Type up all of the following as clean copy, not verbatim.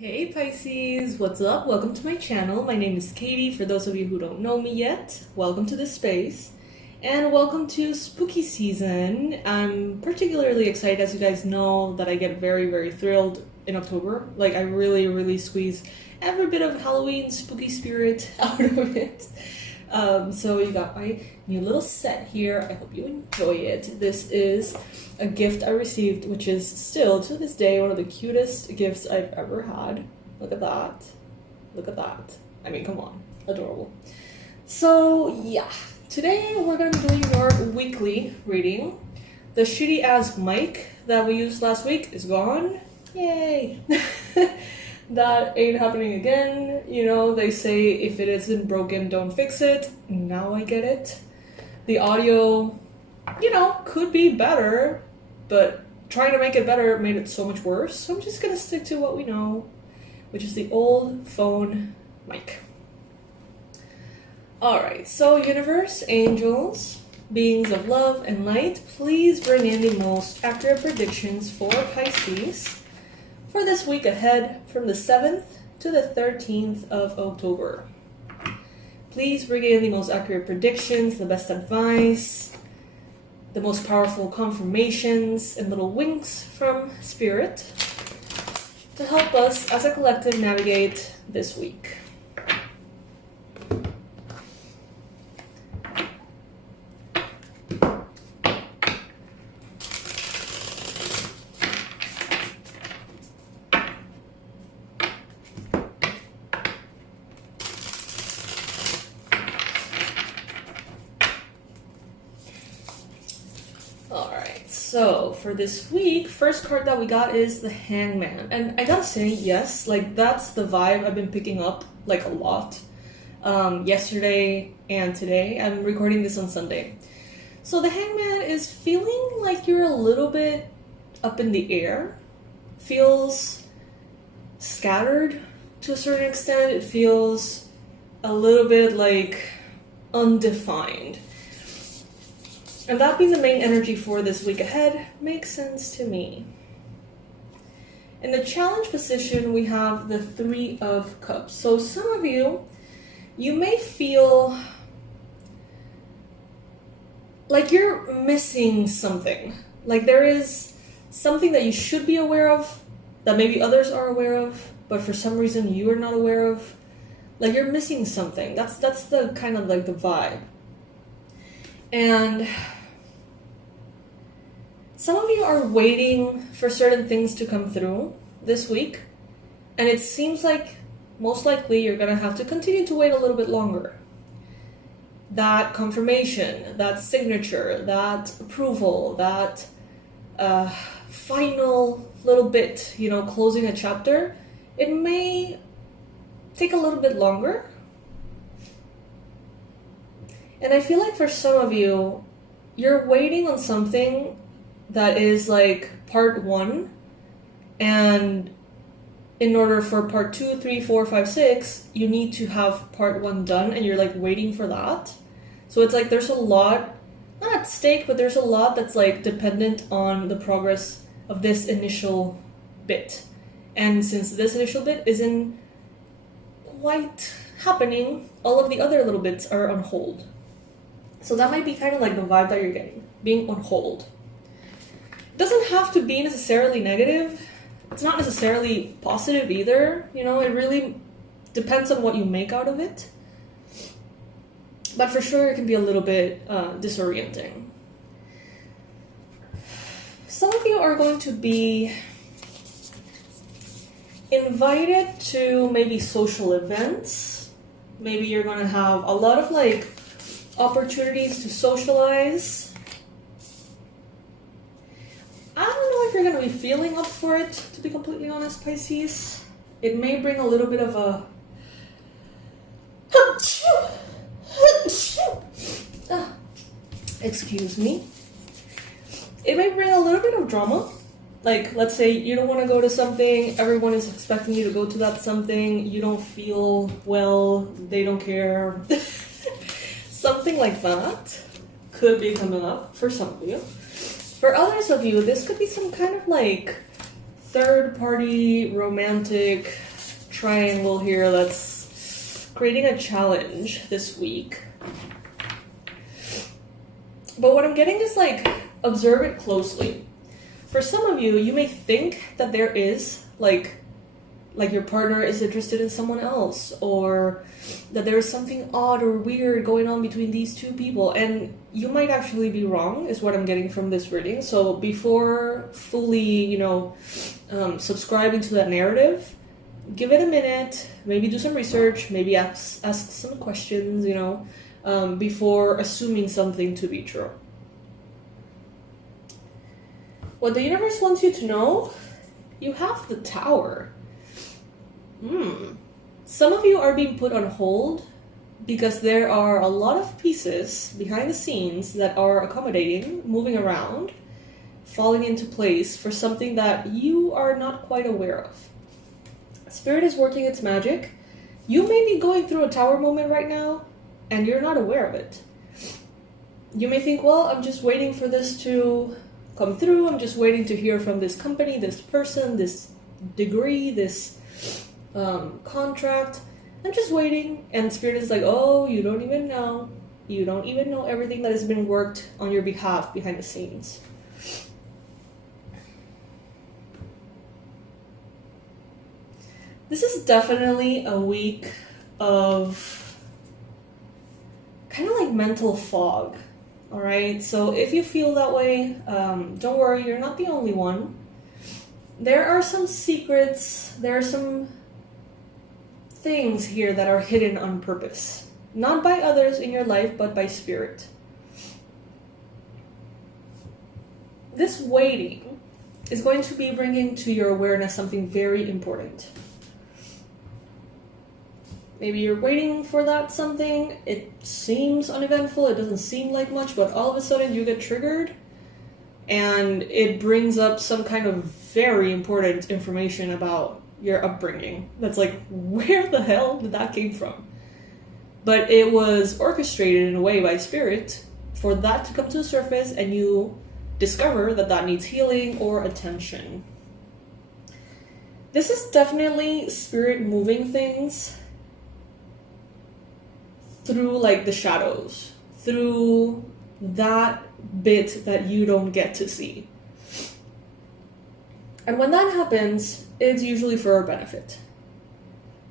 Hey Pisces, what's up? Welcome to my channel. My name is Katie. For those of you who don't know me yet, welcome to this space. And welcome to spooky season. I'm particularly excited, as you guys know, that I get very thrilled in October. Like, I really squeeze every bit of Halloween spooky spirit out of it. So you got my new little set here. I hope you enjoy it. This is a gift I received, which is still, to this day, one of the cutest gifts I've ever had. Look at that. Look at that. I mean, come on. Adorable. So, yeah. Today, we're going to be doing your weekly reading. The shitty-ass mic that we used last week is gone. Yay! That ain't happening again. You know, they say if it isn't broken, don't fix it. Now I get it. The audio, you know, could be better, but trying to make it better made it so much worse. So I'm just gonna stick to what we know, which is the old phone mic. Alright, so universe, angels, beings of love and light, please bring in the most accurate predictions for Pisces for this week ahead from the 7th to the 13th of October. Please bring in the most accurate predictions, the best advice, the most powerful confirmations, and little winks from Spirit to help us as a collective navigate this week. So, for this week, first card that we got is the Hangman. And I gotta say, yes, like, that's the vibe I've been picking up, like, a lot. Yesterday and today. I'm recording this on Sunday. So the Hangman is feeling like you're a little bit up in the air. Feels scattered to a certain extent. It feels a little bit, like, undefined. And that being the main energy for this week ahead makes sense to me. In the challenge position, we have the Three of Cups. So some of you may feel like you're missing something. Like there is something that you should be aware of, that maybe others are aware of, but for some reason you are not aware of. Like you're missing something. That's the kind of like the vibe. And some of you are waiting for certain things to come through this week, and it seems like most likely you're going to have to continue to wait a little bit longer. That confirmation, that signature, that approval, that final little bit, you know, closing a chapter, it may take a little bit longer. And I feel like for some of you, you're waiting on something that is like part 1, and in order for part 2, 3, 4, 5, 6, you need to have part 1 done, and you're like waiting for that. So it's like there's a lot, not at stake, but there's a lot that's like dependent on the progress of this initial bit. And since this initial bit isn't quite happening, all of the other little bits are on hold. So that might be kind of like the vibe that you're getting, being on hold. Doesn't have to be necessarily negative. It's not necessarily positive either. You know, it really depends on what you make out of it. But for sure, it can be a little bit disorienting. Some of you are going to be invited to maybe social events. Maybe you're going to have a lot of like opportunities to socialize. I don't know if you're going to be feeling up for it, to be completely honest, Pisces. It may bring a little bit of a... excuse me. It may bring a little bit of drama. Like, let's say you don't want to go to something, everyone is expecting you to go to that something, you don't feel well, they don't care. Something like that could be coming up for some of you. For others of you, this could be some kind of like third-party romantic triangle here that's creating a challenge this week. But what I'm getting is like, observe it closely. For some of you, you may think that there is like your partner is interested in someone else, or that there is something odd or weird going on between these two people, and you might actually be wrong, is what I'm getting from this reading. So before fully, subscribing to that narrative, give it a minute, maybe do some research, maybe ask some questions, before assuming something to be true. What the universe wants you to know, you have the Tower. Some of you are being put on hold because there are a lot of pieces behind the scenes that are accommodating, moving around, falling into place for something that you are not quite aware of. Spirit is working its magic. You may be going through a Tower moment right now, and you're not aware of it. You may think, well, I'm just waiting for this to come through. I'm just waiting to hear from this company, this person, this degree, this contract. I'm just waiting. And Spirit is like, oh, you don't even know. You don't even know everything that has been worked on your behalf behind the scenes. This is definitely a week of kind of like mental fog. All right. So if you feel that way, don't worry. You're not the only one. There are some secrets. There are some things here that are hidden on purpose, not by others in your life, but by Spirit. This waiting is going to be bringing to your awareness something very important. Maybe you're waiting for that something, it seems uneventful, it doesn't seem like much, but all of a sudden you get triggered, and it brings up some kind of very important information about your upbringing. That's like, where the hell did that came from? But it was orchestrated in a way by Spirit for that to come to the surface, and you discover that that needs healing or attention. This is definitely Spirit moving things through like the shadows, through that bit that you don't get to see. And when that happens, it's usually for our benefit.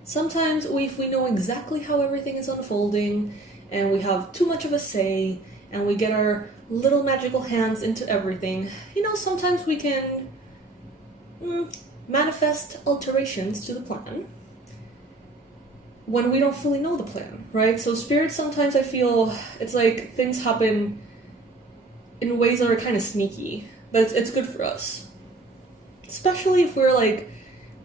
Sometimes if we know exactly how everything is unfolding, and we have too much of a say, and we get our little magical hands into everything, sometimes we can manifest alterations to the plan when we don't fully know the plan, right? So Spirit, sometimes I feel it's like things happen in ways that are kind of sneaky, but it's good for us. Especially if we're like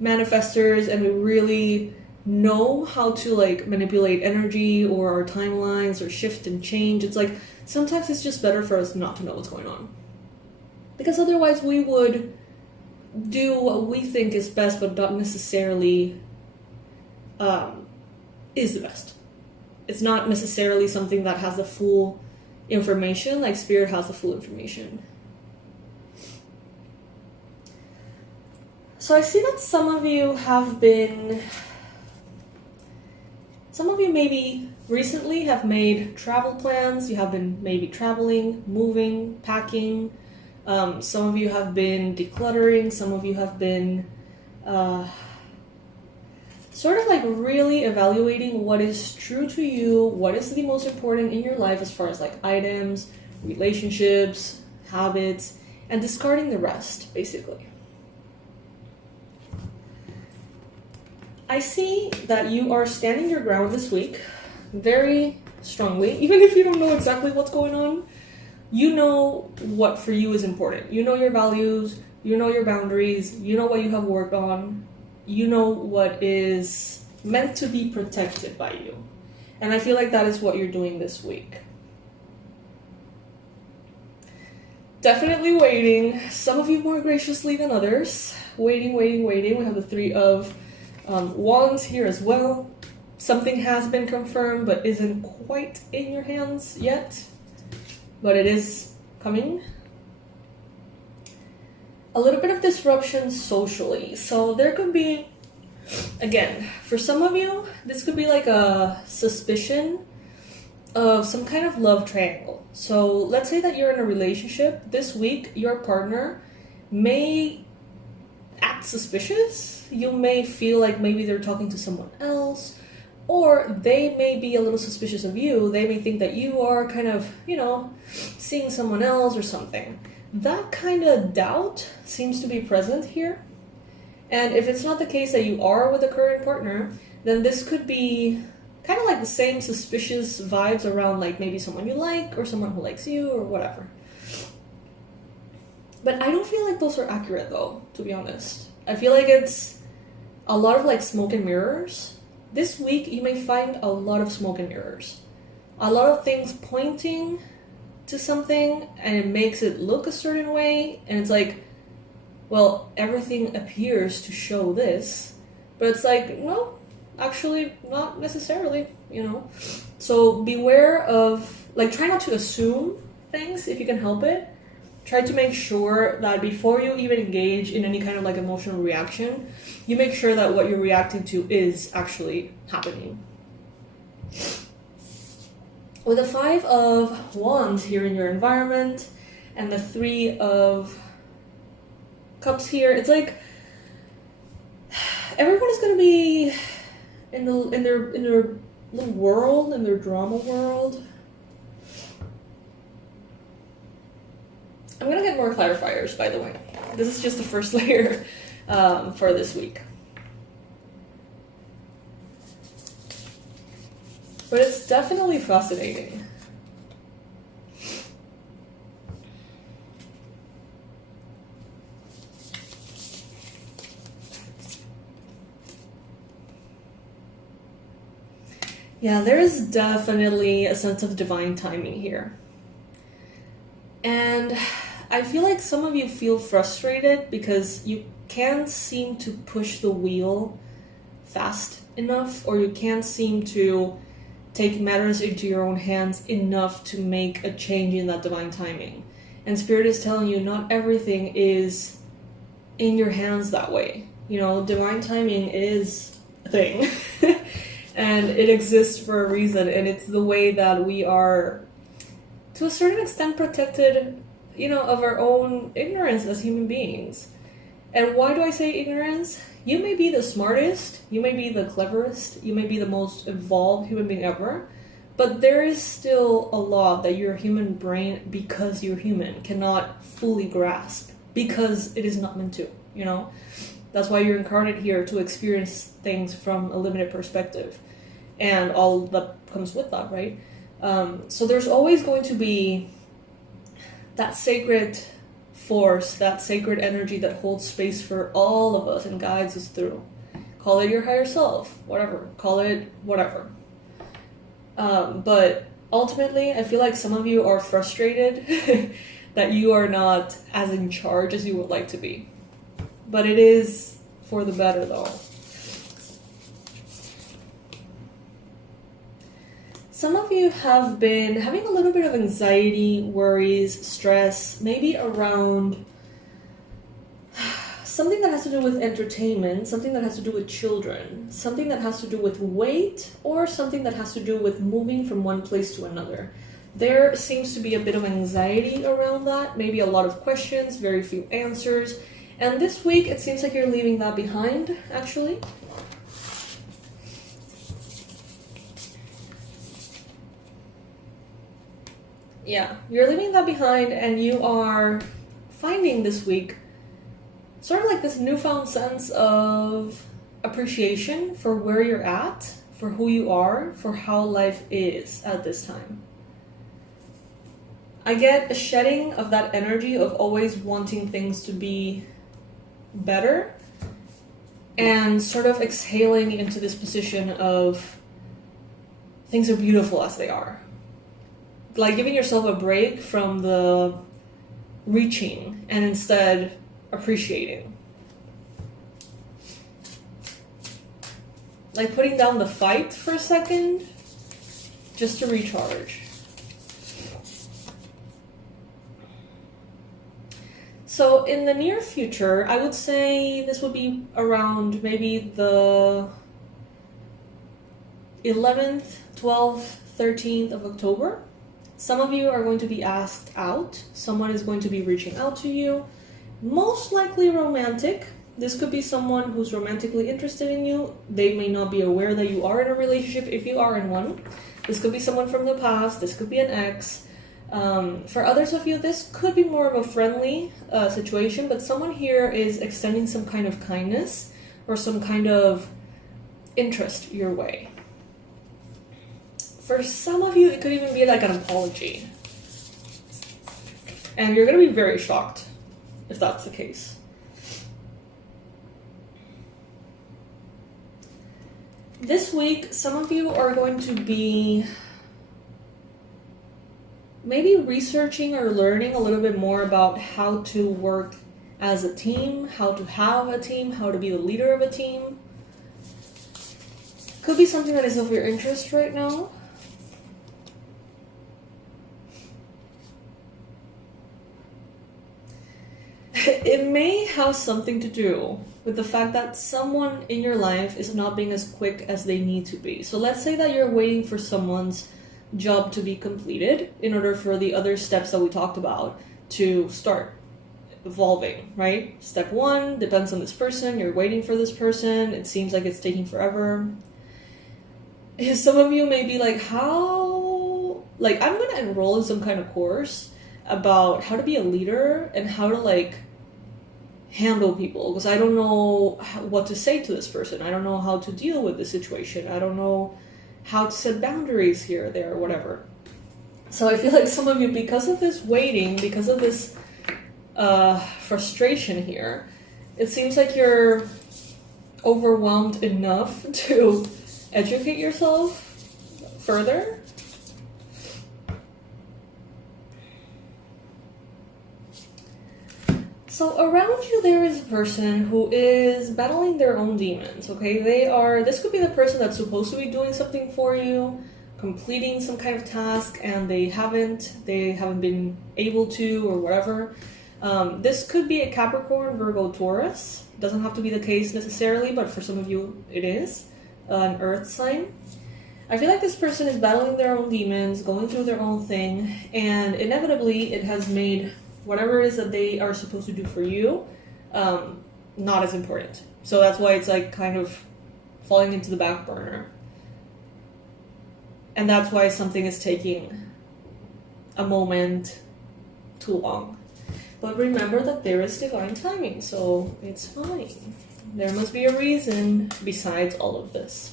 manifestors and we really know how to like manipulate energy or our timelines or shift and change. It's like sometimes it's just better for us not to know what's going on, because otherwise we would do what we think is best but not necessarily is the best. It's not necessarily something that has the full information, like Spirit has the full information. So I see that some of you maybe recently have made travel plans. You have been maybe traveling, moving, packing. Some of you have been decluttering. Some of you have been sort of like really evaluating what is true to you, what is the most important in your life as far as like items, relationships, habits, and discarding the rest, basically. I see that you are standing your ground this week very strongly, even if you don't know exactly what's going on. You know what for you is important. You know your values, you know your boundaries, you know what you have worked on, you know what is meant to be protected by you. And I feel like that is what you're doing this week. Definitely waiting. Some of you more graciously than others. Waiting. We have the Three of Wands here as well. Something has been confirmed but isn't quite in your hands yet, but it is coming. A little bit of disruption socially. So there could be Again, for some of you, this could be like a suspicion of some kind of love triangle. So let's say that you're in a relationship. This week, your partner may act suspicious. You may feel like maybe they're talking to someone else, or they may be a little suspicious of you. They may think that you are kind of, seeing someone else or something. That kind of doubt seems to be present here. And if it's not the case that you are with a current partner, then this could be kind of like the same suspicious vibes around like maybe someone you like or someone who likes you or whatever. But I don't feel like those are accurate though, to be honest. I feel like it's a lot of like smoke and mirrors. This week you may find a lot of smoke and mirrors. A lot of things pointing to something and it makes it look a certain way, and it's like, well, everything appears to show this, but it's like, no, actually not necessarily, So beware of, like, try not to assume things if you can help it. Try to make sure that before you even engage in any kind of like emotional reaction, you make sure that what you're reacting to is actually happening. With the 5 of Wands here in your environment and the 3 of Cups here, it's like everyone is going to be in their little world, in their drama world. I'm going to get more clarifiers, by the way. This is just the first layer for this week. But it's definitely fascinating. Yeah, there is definitely a sense of divine timing here. And I feel like some of you feel frustrated because you can't seem to push the wheel fast enough, or you can't seem to take matters into your own hands enough to make a change in that divine timing. And Spirit is telling you not everything is in your hands that way. Divine timing is a thing. And it exists for a reason, and it's the way that we are, to a certain extent, protected, of our own ignorance as human beings. And why do I say ignorance? You may be the smartest, you may be the cleverest, you may be the most evolved human being ever, but there is still a lot that your human brain, because you're human, cannot fully grasp, because it is not meant to, That's why you're incarnate here, to experience things from a limited perspective and all that comes with that, right? So there's always going to be that sacred force, that sacred energy that holds space for all of us and guides us through. Call it your higher self, whatever. Call it whatever. But ultimately, I feel like some of you are frustrated that you are not as in charge as you would like to be. But it is for the better, though. Some of you have been having a little bit of anxiety, worries, stress, maybe around something that has to do with entertainment, something that has to do with children, something that has to do with weight, or something that has to do with moving from one place to another. There seems to be a bit of anxiety around that, maybe a lot of questions, very few answers. And this week, it seems like you're leaving that behind, actually. Yeah, you're leaving that behind, and you are finding this week sort of like this newfound sense of appreciation for where you're at, for who you are, for how life is at this time. I get a shedding of that energy of always wanting things to be better, and sort of exhaling into this position of things are beautiful as they are. Like giving yourself a break from the reaching and instead appreciating. Like putting down the fight for a second just to recharge. So in the near future, I would say this would be around maybe the 11th, 12th, 13th of October. Some of you are going to be asked out. Someone is going to be reaching out to you. Most likely romantic. This could be someone who's romantically interested in you. They may not be aware that you are in a relationship if you are in one. This could be someone from the past. This could be an ex. For others of you, this could be more of a friendly situation, but someone here is extending some kind of kindness or some kind of interest your way. For some of you, it could even be like an apology. And you're going to be very shocked if that's the case. This week, some of you are going to be maybe researching or learning a little bit more about how to work as a team, how to have a team, how to be the leader of a team. Could be something that is of your interest right now. It may have something to do with the fact that someone in your life is not being as quick as they need to be. So let's say that you're waiting for someone's job to be completed in order for the other steps that we talked about to start evolving, right? Step 1 depends on this person. You're waiting for this person. It seems like it's taking forever. Some of you may be like, how? Like, I'm going to enroll in some kind of course about how to be a leader and how to, like, handle people, because I don't know what to say to this person. I don't know how to deal with the situation. I don't know how to set boundaries here, there, or whatever. So I feel like some of you, because of this waiting, because of this frustration here, it seems like you're overwhelmed enough to educate yourself further. So around you there is a person who is battling their own demons, okay? This could be the person that's supposed to be doing something for you, completing some kind of task, and they haven't been able to, or whatever. This could be a Capricorn, Virgo, Taurus. It doesn't have to be the case necessarily, but for some of you it is. An earth sign. I feel like this person is battling their own demons, going through their own thing, and inevitably it has made whatever it is that they are supposed to do for you, not as important. So that's why it's like kind of falling into the back burner. And that's why something is taking a moment too long. But remember that there is divine timing, so it's fine. There must be a reason besides all of this.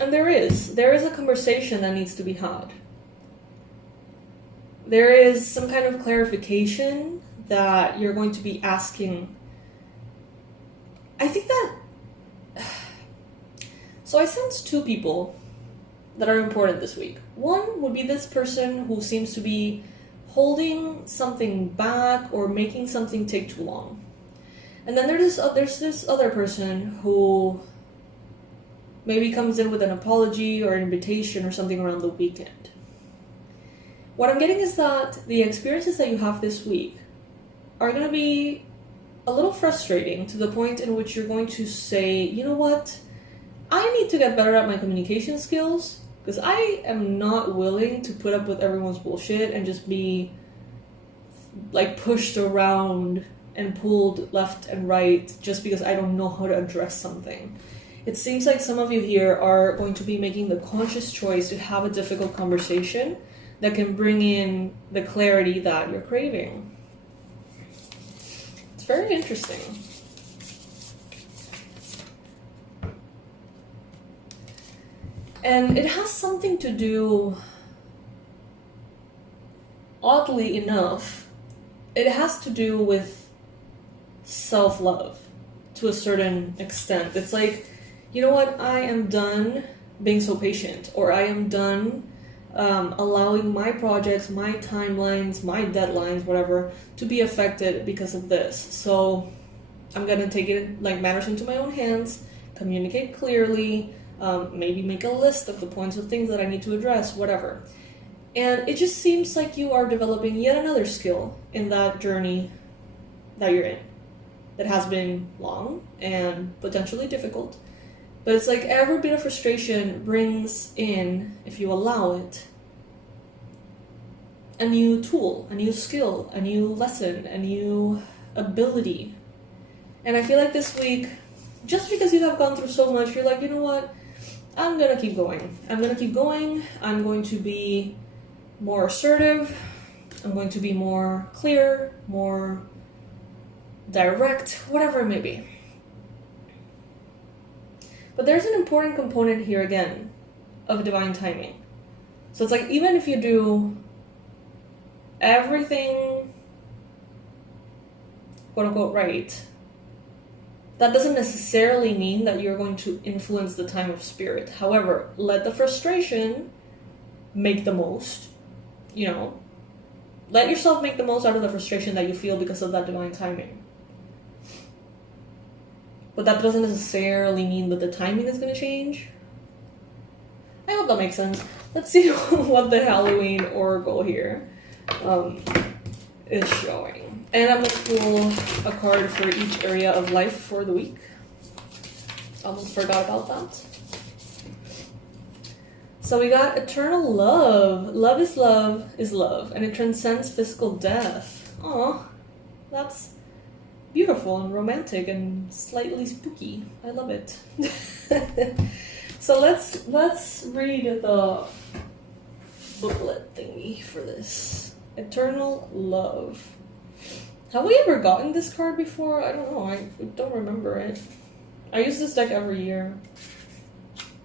And there is a conversation that needs to be had. There is some kind of clarification that you're going to be asking. I think that... So I sense two people that are important this week. One would be this person who seems to be holding something back or making something take too long. And then there's this other person who maybe comes in with an apology or an invitation or something around the weekend. What I'm getting is that the experiences that you have this week are going to be a little frustrating to the point in which you're going to say, you know what, I need to get better at my communication skills because I am not willing to put up with everyone's bullshit and just be like pushed around and pulled left and right just because I don't know how to address something. It seems like some of you here are going to be making the conscious choice to have a difficult conversation that can bring in the clarity that you're craving. It's very interesting. And it has something to do, oddly enough, it has to do with self-love to a certain extent. It's like, you know what, I am done being so patient, or I am done allowing my projects, my timelines, my deadlines, whatever, to be affected because of this. So I'm gonna take it like matters into my own hands, communicate clearly, maybe make a list of the points of things that I need to address, whatever. And it just seems like you are developing yet another skill in that journey that you're in, that has been long and potentially difficult. But it's like every bit of frustration brings in, if you allow it, a new tool, a new skill, a new lesson, a new ability. And I feel like this week, just because you have gone through so much, you're like, you know what? I'm gonna keep going. I'm gonna keep going. I'm going to be more assertive. I'm going to be more clear, more direct, whatever it may be. But there's an important component here again of divine timing. So it's like, even if you do everything quote unquote right, that doesn't necessarily mean that you're going to influence the time of spirit. However, let the frustration make the most, let yourself make the most out of the frustration that you feel because of that divine timing. But that doesn't necessarily mean that the timing is going to change. I hope that makes sense. Let's see what the Halloween oracle here is showing. And I'm going to pull a card for each area of life for the week. Almost forgot about that. So we got eternal love. Love is love, and it transcends physical death. Aw, that's beautiful and romantic and slightly spooky. I love it. So let's read the booklet thingy for this. Eternal love. Have we ever gotten this card before? I don't know. I don't remember it. I use this deck every year,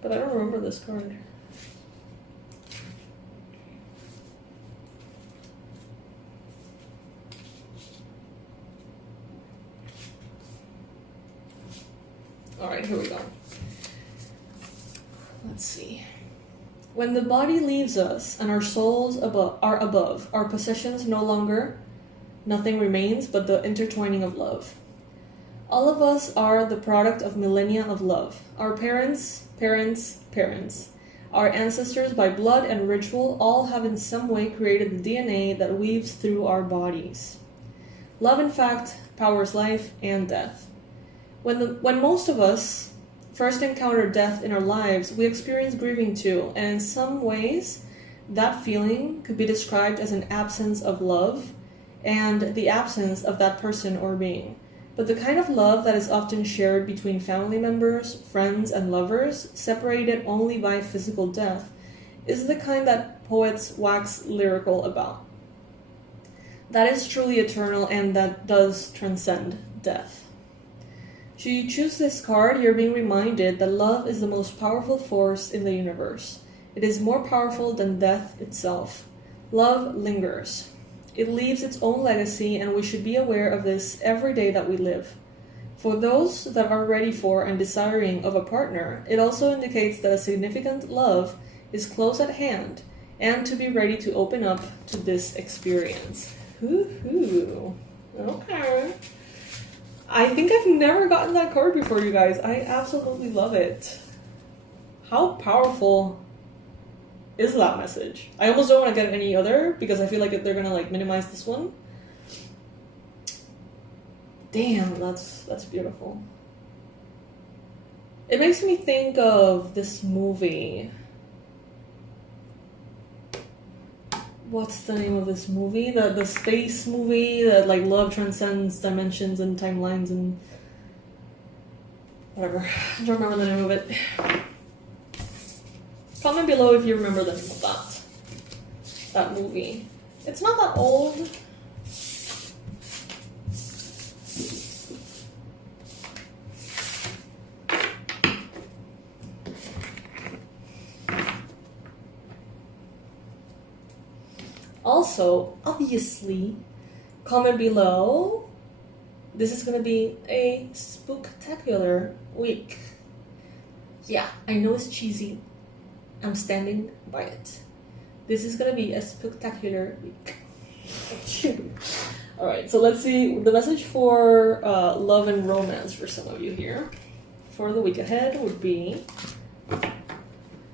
but I don't remember this card. Alright, here we go. Let's see. When the body leaves us and our souls are above, our possessions no longer, nothing remains but the intertwining of love. All of us are the product of millennia of love. Our parents, our ancestors by blood and ritual all have in some way created the DNA that weaves through our bodies. Love, in fact, powers life and death. When most of us first encounter death in our lives, we experience grieving too, and in some ways, that feeling could be described as an absence of love and the absence of that person or being. But the kind of love that is often shared between family members, friends, and lovers, separated only by physical death, is the kind that poets wax lyrical about. That is truly eternal and that does transcend death. Should you choose this card, you're being reminded that love is the most powerful force in the universe. It is more powerful than death itself. Love lingers. It leaves its own legacy, and we should be aware of this every day that we live. For those that are ready for and desiring of a partner, it also indicates that a significant love is close at hand, and to be ready to open up to this experience. Woohoo! Okay. I think I've never gotten that card before, you guys. I absolutely love it. How powerful is that message? I almost don't want to get any other because I feel like they're gonna minimize this one. Damn, that's beautiful. It makes me think of this movie. What's the name of this movie? The space movie that love transcends dimensions and timelines and whatever. I don't remember the name of it. Comment below if you remember the name of that movie. It's not that old. Also, obviously, comment below. This is gonna be a spooktacular week. Yeah, I know it's cheesy. I'm standing by it. This is gonna be a spooktacular week. Alright, so let's see the message for love and romance for some of you here. For the week ahead would be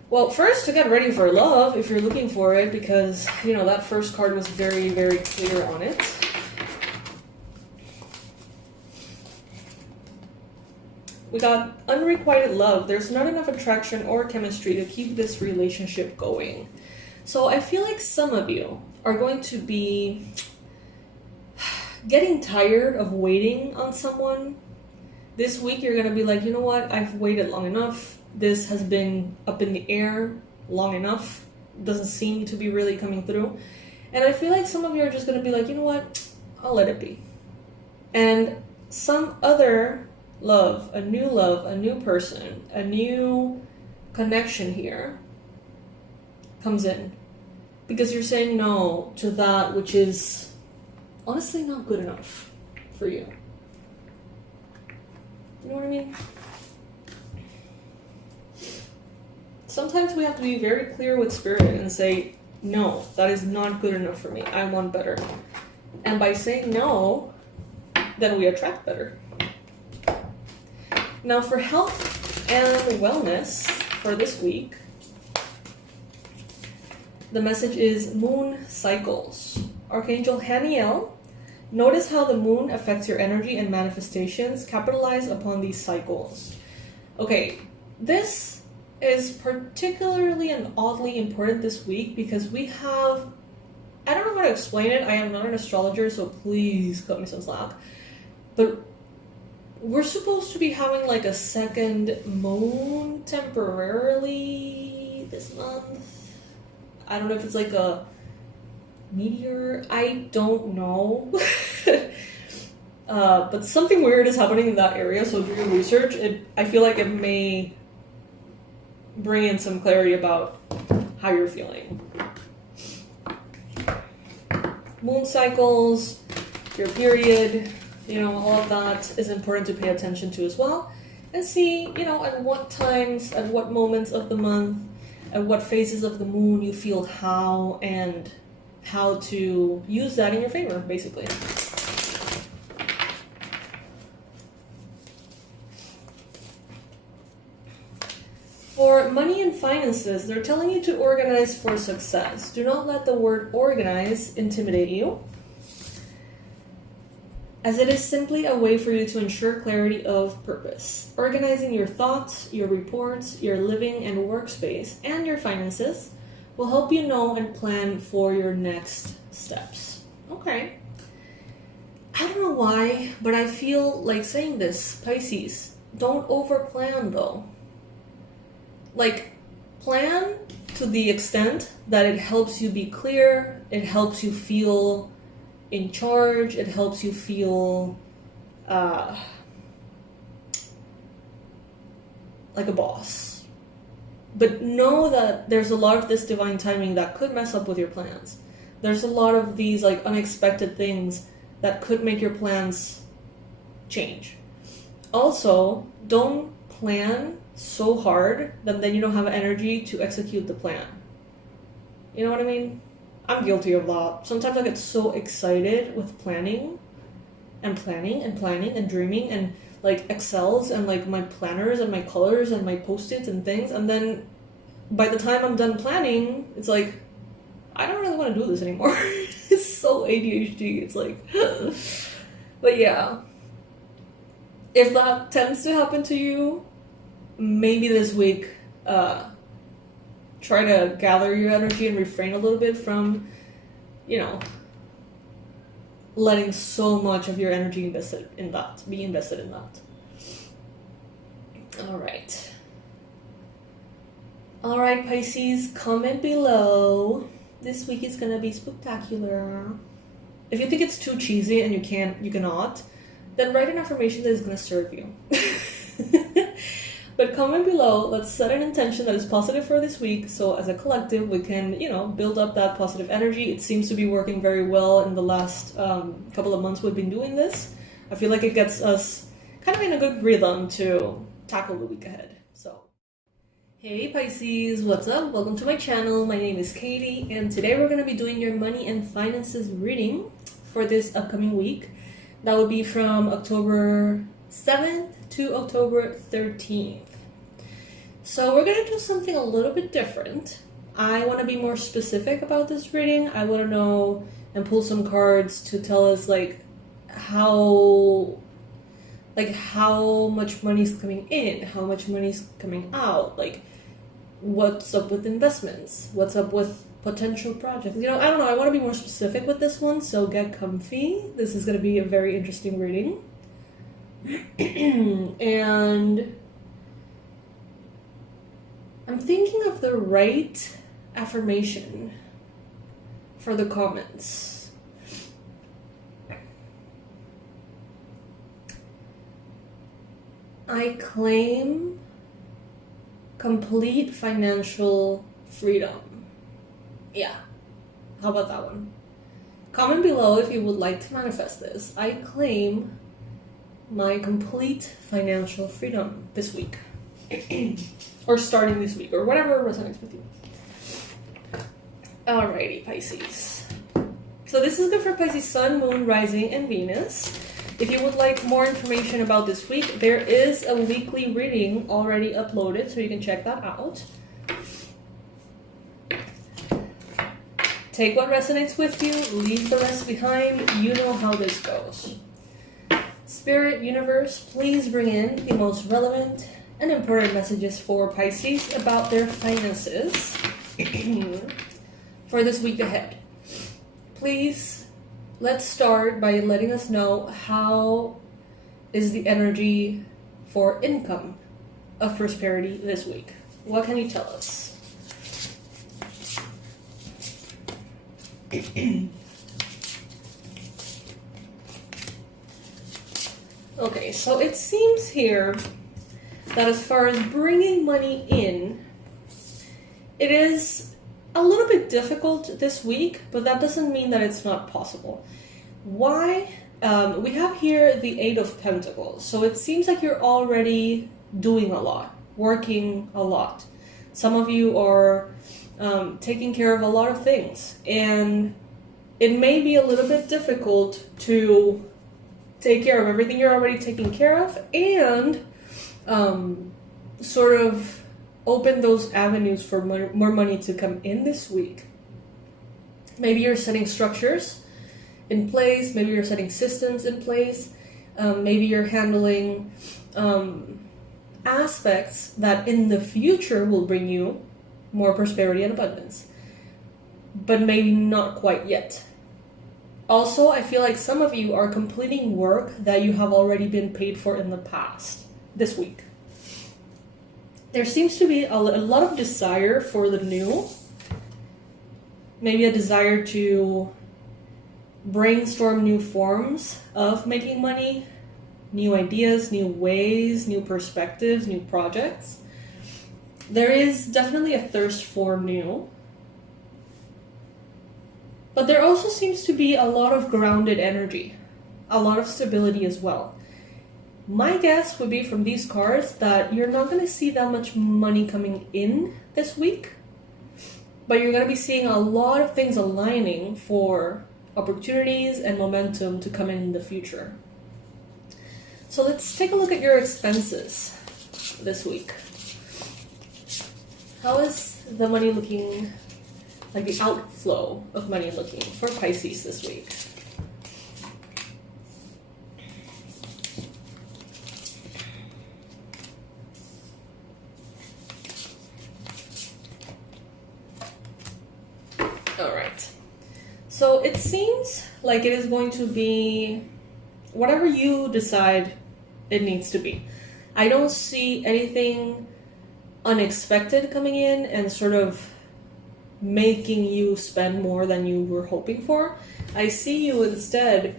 Well, first, to get ready for love, if you're looking for it, because, that first card was very, very clear on it. We got unrequited love. There's not enough attraction or chemistry to keep this relationship going. So I feel like some of you are going to be getting tired of waiting on someone. This week you're going to be like, you know what? I've waited long enough. This has been up in the air long enough. Doesn't seem to be really coming through. And I feel like some of you are just going to be like, you know what? I'll let it be. And some other love, a new person, a new connection here comes in. Because you're saying no to that which is honestly not good enough for you. You know what I mean? Sometimes we have to be very clear with spirit and say, no, that is not good enough for me. I want better. And by saying no, then we attract better. Now for health and wellness for this week, the message is moon cycles. Archangel Haniel, notice how the moon affects your energy and manifestations. Capitalize upon these cycles. Okay, this is particularly and oddly important this week because we have, I don't know how to explain it. I am not an astrologer, so please cut me some slack. But we're supposed to be having like a second moon temporarily this month. I don't know if it's like a meteor. I don't know. But something weird is happening in that area, so do your research. I feel like it may bring in some clarity about how you're feeling. Moon cycles, your period, all of that is important to pay attention to as well. And see, at what times, at what moments of the month, at what phases of the moon you feel how, and how to use that in your favor, basically. For money and finances, they're telling you to organize for success. Do not let the word organize intimidate you, as it is simply a way for you to ensure clarity of purpose. Organizing your thoughts, your reports, your living and workspace, and your finances will help you know and plan for your next steps. Okay. I don't know why, but I feel like saying this, Pisces. Don't overplan though. Like, plan to the extent that it helps you be clear, it helps you feel in charge, it helps you feel like a boss. But know that there's a lot of this divine timing that could mess up with your plans. There's a lot of these like unexpected things that could make your plans change. Also, don't plan so hard that then you don't have energy to execute the plan. You know what I mean? I'm guilty of that. Sometimes I get so excited with planning and dreaming and like Excels and like my planners and my colors and my Post-its and things, and then by the time I'm done planning, it's like, I don't really want to do this anymore. It's so ADHD. It's like, but yeah. If that tends to happen to you, maybe this week, try to gather your energy and refrain a little bit from, letting so much of your energy be invested in that. All right, Pisces, comment below. This week is gonna be spectacular. If you think it's too cheesy and you cannot, then write an affirmation that is gonna serve you. But comment below, let's set an intention that is positive for this week, so as a collective we can, build up that positive energy. It seems to be working very well in the last couple of months we've been doing this. I feel like it gets us kind of in a good rhythm to tackle the week ahead. So, hey Pisces, what's up? Welcome to my channel. My name is Katie, and today we're going to be doing your money and finances reading for this upcoming week. That would be from October 7th to October 13th. So we're going to do something a little bit different. I want to be more specific about this reading. I want to know and pull some cards to tell us how much money's coming in, how much money's coming out, what's up with investments, what's up with potential projects. I don't know, I want to be more specific with this one, so get comfy. This is going to be a very interesting reading. And I'm thinking of the right affirmation for the comments. I claim complete financial freedom. Yeah, how about that one? Comment below if you would like to manifest this. I claim my complete financial freedom this week. Or starting this week, or whatever resonates with you. Alrighty, Pisces. So this is good for Pisces Sun, Moon, Rising, and Venus. If you would like more information about this week, there is a weekly reading already uploaded, so you can check that out. Take what resonates with you, leave the rest behind. You know how this goes. Spirit, universe, please bring in the most relevant and important messages for Pisces about their finances for this week ahead. Please, let's start by letting us know how is the energy for income of prosperity this week. What can you tell us? Okay, so it seems here that as far as bringing money in, it is a little bit difficult this week, but that doesn't mean that it's not possible. Why? We have here the Eight of Pentacles, so it seems like you're already doing a lot, working a lot. Some of you are taking care of a lot of things, and it may be a little bit difficult to take care of everything you're already taking care of and sort of open those avenues for more money to come in this week. Maybe you're setting structures in place, maybe you're setting systems in place, maybe you're handling aspects that in the future will bring you more prosperity and abundance, but maybe not quite yet. Also, I feel like some of you are completing work that you have already been paid for in the past this week. There seems to be a lot of desire for the new. Maybe a desire to brainstorm new forms of making money, new ideas, new ways, new perspectives, new projects. There is definitely a thirst for new. But there also seems to be a lot of grounded energy, a lot of stability as well. My guess would be from these cards that you're not going to see that much money coming in this week, but you're going to be seeing a lot of things aligning for opportunities and momentum to come in the future. So let's take a look at your expenses this week. How is the money looking, like the outflow of money looking for Pisces this week? Alright. So it seems like it is going to be whatever you decide it needs to be. I don't see anything unexpected coming in and sort of making you spend more than you were hoping for. I see you instead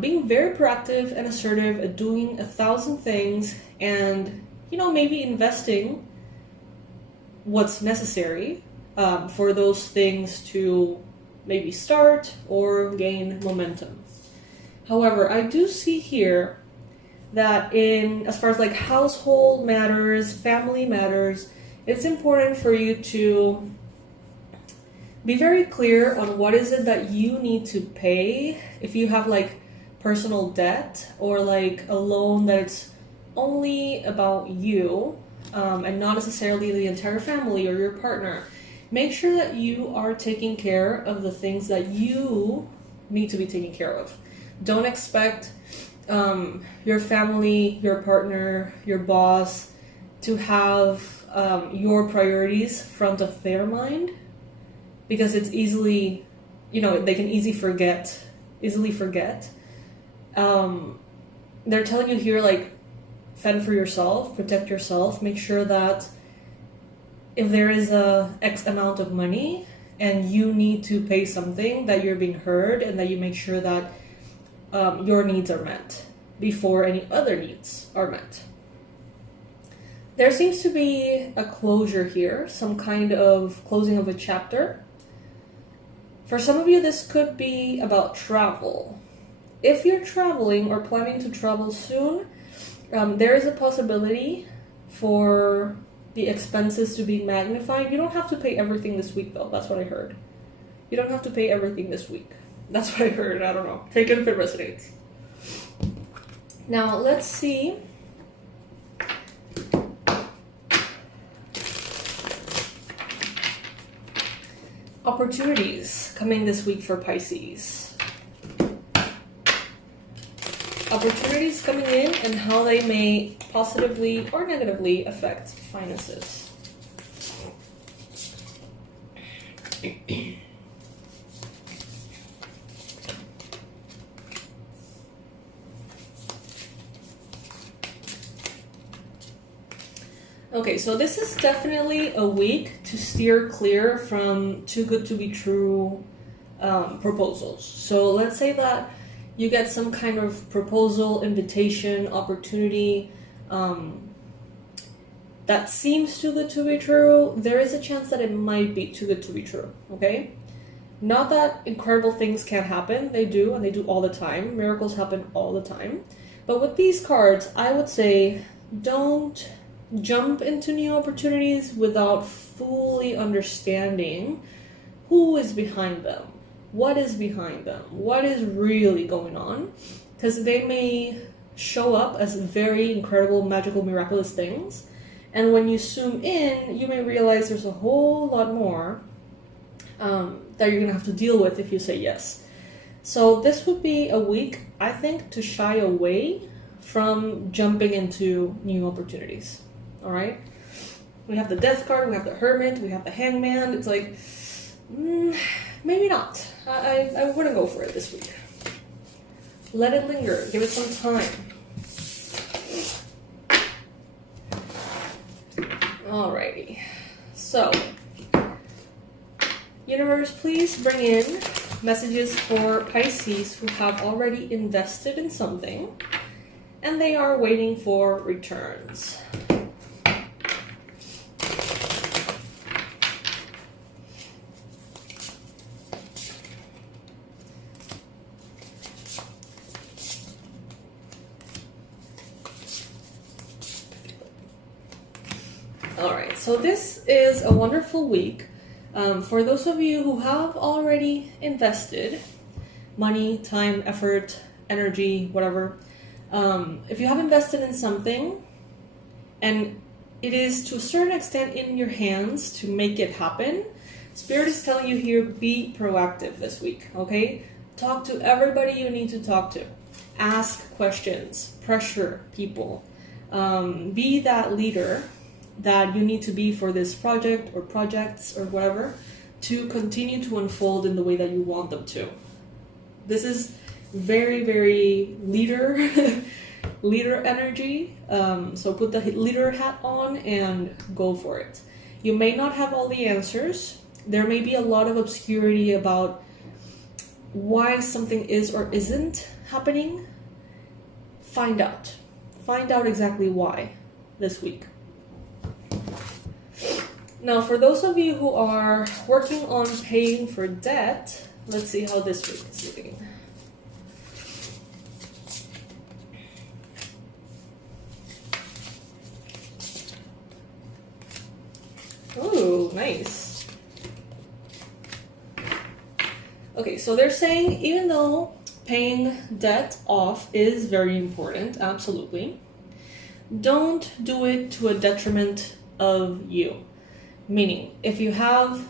being very proactive and assertive at doing 1,000 things and, maybe investing what's necessary for those things to maybe start or gain momentum. However, I do see here that as far as like household matters, family matters, it's important for you to be very clear on what is it that you need to pay. If you have like personal debt or like a loan that's only about you, and not necessarily the entire family or your partner. Make sure that you are taking care of the things that you need to be taking care of. Don't expect your family, your partner, your boss to have your priorities front of their mind, because it's easily, they can easily forget. They're telling you here, like, fend for yourself, protect yourself, make sure that if there is a X amount of money and you need to pay something, that you're being heard and that you make sure that your needs are met before any other needs are met. There seems to be a closure here, some kind of closing of a chapter. For some of you, this could be about travel. If you're traveling or planning to travel soon, there is a possibility for the expenses to be magnified. You don't have to pay everything this week, though. That's what I heard. You don't have to pay everything this week. That's what I heard. I don't know. Take it if it resonates. Now, let's see. Opportunities coming this week for Pisces. Opportunities coming in and how they may positively or negatively affect finances. Okay, so this is definitely a week to steer clear from too good to be true proposals. So let's say that you get some kind of proposal, invitation, opportunity that seems too good to be true. There is a chance that it might be too good to be true, okay? Not that incredible things can't happen. They do, and they do all the time. Miracles happen all the time. But with these cards, I would say don't jump into new opportunities without fully understanding who is behind them. What is behind them? What is really going on? Because they may show up as very incredible, magical, miraculous things. And when you zoom in, you may realize there's a whole lot more that you're going to have to deal with if you say yes. So this would be a week, I think, to shy away from jumping into new opportunities. All right? We have the Death card, we have the Hermit, we have the Hangman. It's like, maybe not. I wouldn't go for it this week. Let it linger. Give it some time. Alrighty. So, universe, please bring in messages for Pisces who have already invested in something and they are waiting for returns. Alright, so this is a wonderful week for those of you who have already invested money, time, effort, energy, whatever. If you have invested in something and it is to a certain extent in your hands to make it happen, Spirit is telling you here, be proactive this week, okay? Talk to everybody you need to talk to. Ask questions, pressure people. Be that leader that you need to be for this project or projects or whatever to continue to unfold in the way that you want them to. This is very, very leader energy. So put the leader hat on and go for it. You may not have all the answers. There may be a lot of obscurity about why something is or isn't happening. Find out. Find out exactly why this week. Now, for those of you who are working on paying for debt, let's see how this week is looking. Oh, nice. Okay, so they're saying even though paying debt off is very important, absolutely, don't do it to a detriment of you. Meaning, if you have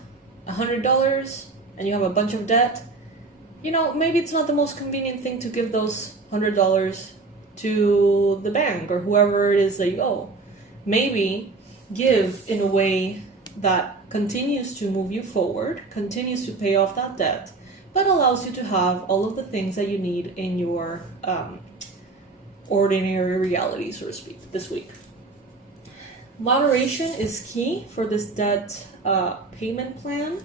$100 and you have a bunch of debt, maybe it's not the most convenient thing to give those $100 to the bank or whoever it is that you owe. Maybe give in a way that continues to move you forward, continues to pay off that debt, but allows you to have all of the things that you need in your ordinary reality, so to speak, this week. Moderation is key for this debt payment plan.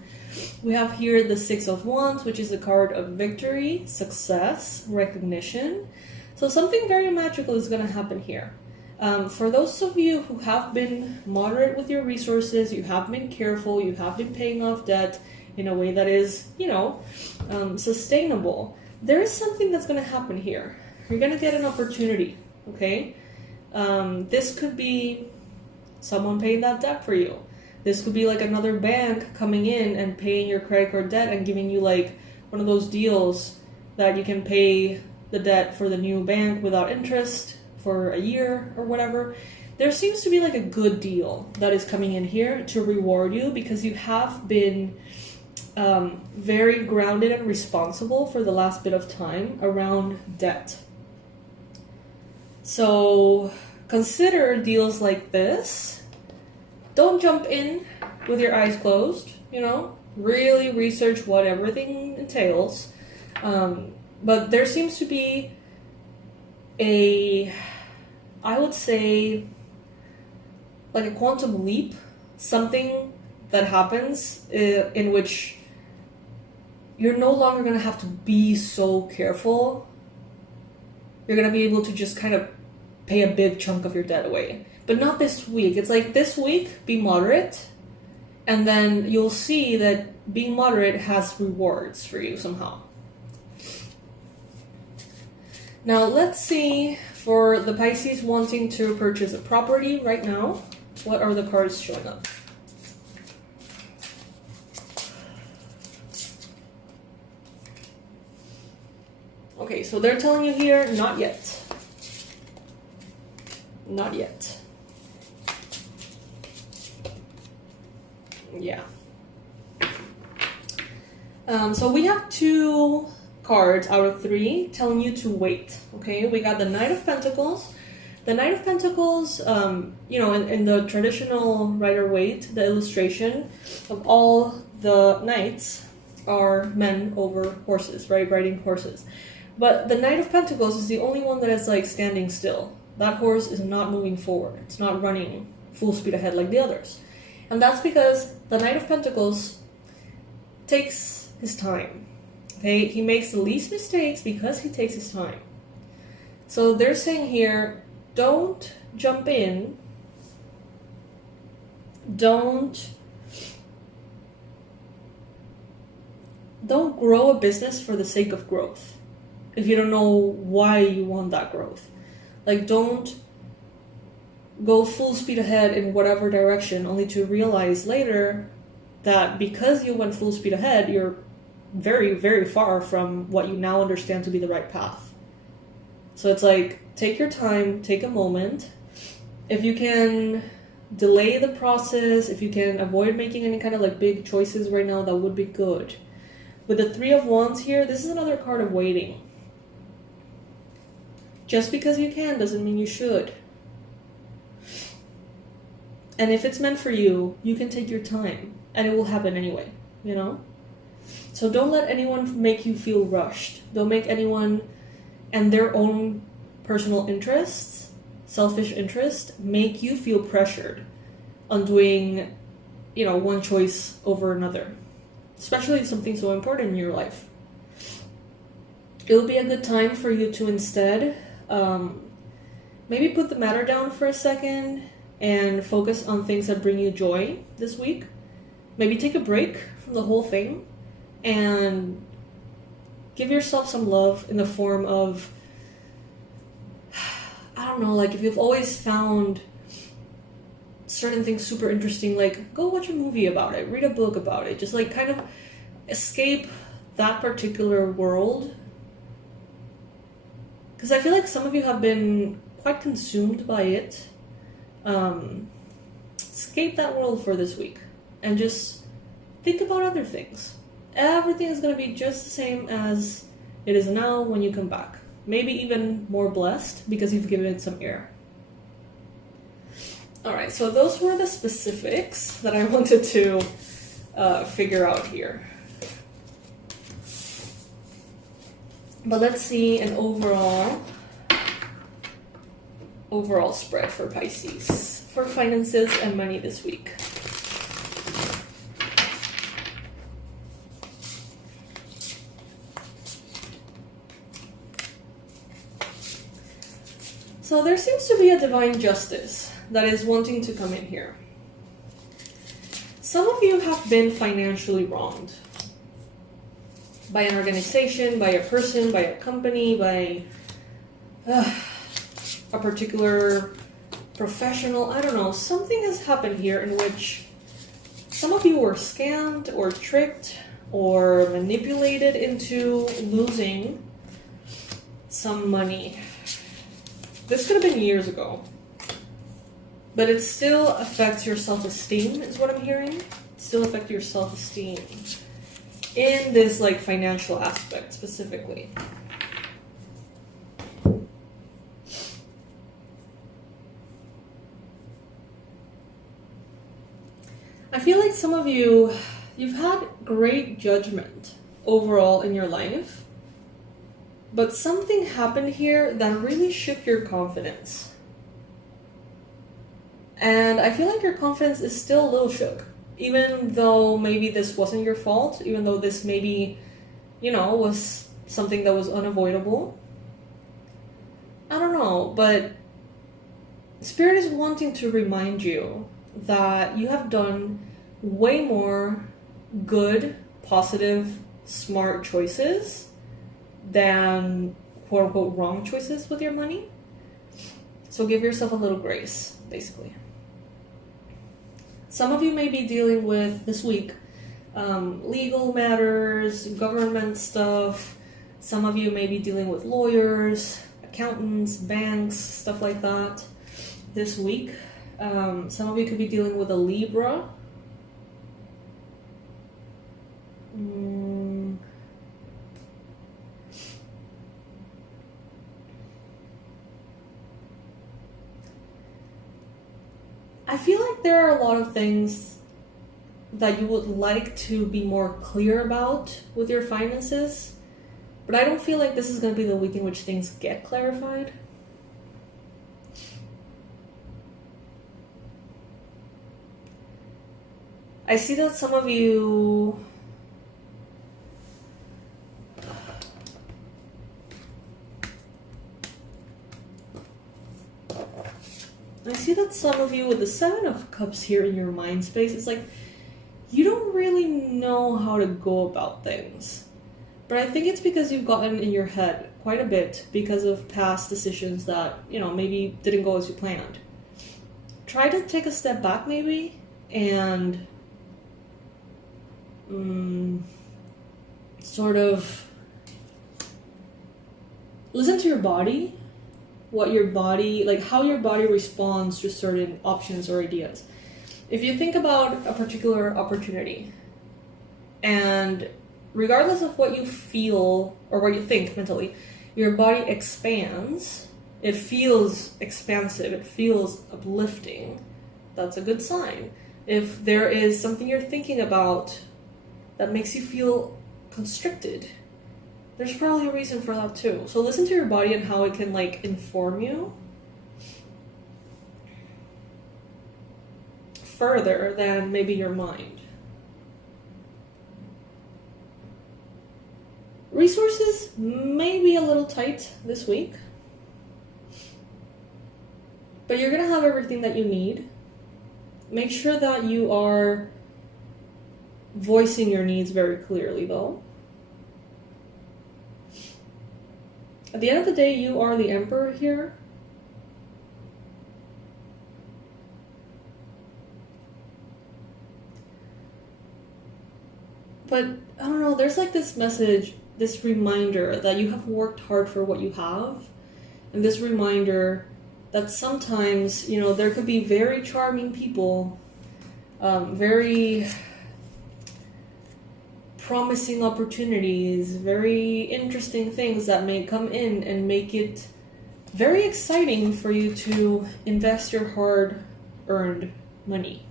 We have here the Six of Wands, which is a card of victory, success, recognition. So something very magical is going to happen here. For those of you who have been moderate with your resources, you have been careful, you have been paying off debt in a way that is, sustainable, there is something that's going to happen here. You're going to get an opportunity, okay? This could be someone paying that debt for you. This could be like another bank coming in and paying your credit card debt and giving you like one of those deals that you can pay the debt for the new bank without interest for a year or whatever. There seems to be like a good deal that is coming in here to reward you because you have been very grounded and responsible for the last bit of time around debt. So consider deals like this. Don't jump in with your eyes closed, really research what everything entails. But there seems to be I would say, like a quantum leap, something that happens in which you're no longer going to have to be so careful. You're going to be able to just kind of pay a big chunk of your debt away. But not this week. It's like this week, be moderate, and then you'll see that being moderate has rewards for you somehow. Now let's see, for the Pisces wanting to purchase a property right now, what are the cards showing up? Okay, so they're telling you here, not yet. Not yet. Yeah. So we have 2 cards out of 3 telling you to wait. Okay, we got the Knight of Pentacles. The Knight of Pentacles, in the traditional Rider-Waite, the illustration of all the knights are men over horses, right? Riding horses. But the Knight of Pentacles is the only one that is like standing still. That horse is not moving forward. It's not running full speed ahead like the others. And that's because the Knight of Pentacles takes his time. Okay, he makes the least mistakes because he takes his time. So they're saying here, don't jump in. Don't grow a business for the sake of growth if you don't know why you want that growth. Like, don't go full speed ahead in whatever direction only to realize later that because you went full speed ahead, you're very, very far from what you now understand to be the right path. So it's like, take your time, take a moment. If you can delay the process, if you can avoid making any kind of like big choices right now, that would be good. With the Three of Wands here, this is another card of waiting. Just because you can doesn't mean you should. And if it's meant for you, you can take your time and it will happen anyway, So don't let anyone make you feel rushed. Don't make anyone and their own personal interests, selfish interest, make you feel pressured on doing, one choice over another. Especially something so important in your life. It'll be a good time for you to instead maybe put the matter down for a second and focus on things that bring you joy this week. Maybe take a break from the whole thing and give yourself some love in the form of, I don't know, like if you've always found certain things super interesting, like go watch a movie about it, read a book about it, just like kind of escape that particular world. Because I feel like some of you have been quite consumed by it, escape that world for this week and just think about other things. Everything is going to be just the same as it is now when you come back. Maybe even more blessed because you've given it some air. Alright, so those were the specifics that I wanted to figure out here. But let's see an overall spread for Pisces for finances and money this week. So there seems to be a divine justice that is wanting to come in here. Some of you have been financially wronged by an organization, by a person, by a company, by a particular professional. I don't know. Something has happened here in which some of you were scammed or tricked or manipulated into losing some money. This could have been years ago, but it still affects your self-esteem, is what I'm hearing. It still affects your self-esteem in this like financial aspect specifically. I feel like some of you, you've had great judgment overall in your life, but something happened here that really shook your confidence. And I feel like your confidence is still a little shook, even though maybe this wasn't your fault, even though this maybe, was something that was unavoidable. I don't know, but Spirit is wanting to remind you that you have done way more good, positive, smart choices than quote-unquote wrong choices with your money. So give yourself a little grace, basically. Some of you may be dealing with, this week, legal matters, government stuff. Some of you may be dealing with lawyers, accountants, banks, stuff like that this week. Some of you could be dealing with a Libra. I feel like there are a lot of things that you would like to be more clear about with your finances, but I don't feel like this is going to be the week in which things get clarified. I see that some of you with the Seven of Cups here in your mind space, it's like you don't really know how to go about things. But I think it's because you've gotten in your head quite a bit because of past decisions that, maybe didn't go as you planned. Try to take a step back maybe and sort of listen to your body. What your body, like how your body responds to certain options or ideas. If you think about a particular opportunity, and regardless of what you feel or what you think mentally, your body expands, it feels expansive, it feels uplifting, that's a good sign. If there is something you're thinking about that makes you feel constricted, there's probably a reason for that too. So listen to your body and how it can inform you further than maybe your mind. Resources may be a little tight this week, but you're gonna have everything that you need. Make sure that you are voicing your needs very clearly though. At the end of the day, you are the emperor here. But, I don't know, there's this message, this reminder that you have worked hard for what you have. And this reminder that sometimes, you know, there could be very charming people, very promising opportunities, very interesting things that may come in and make it very exciting for you to invest your hard-earned money.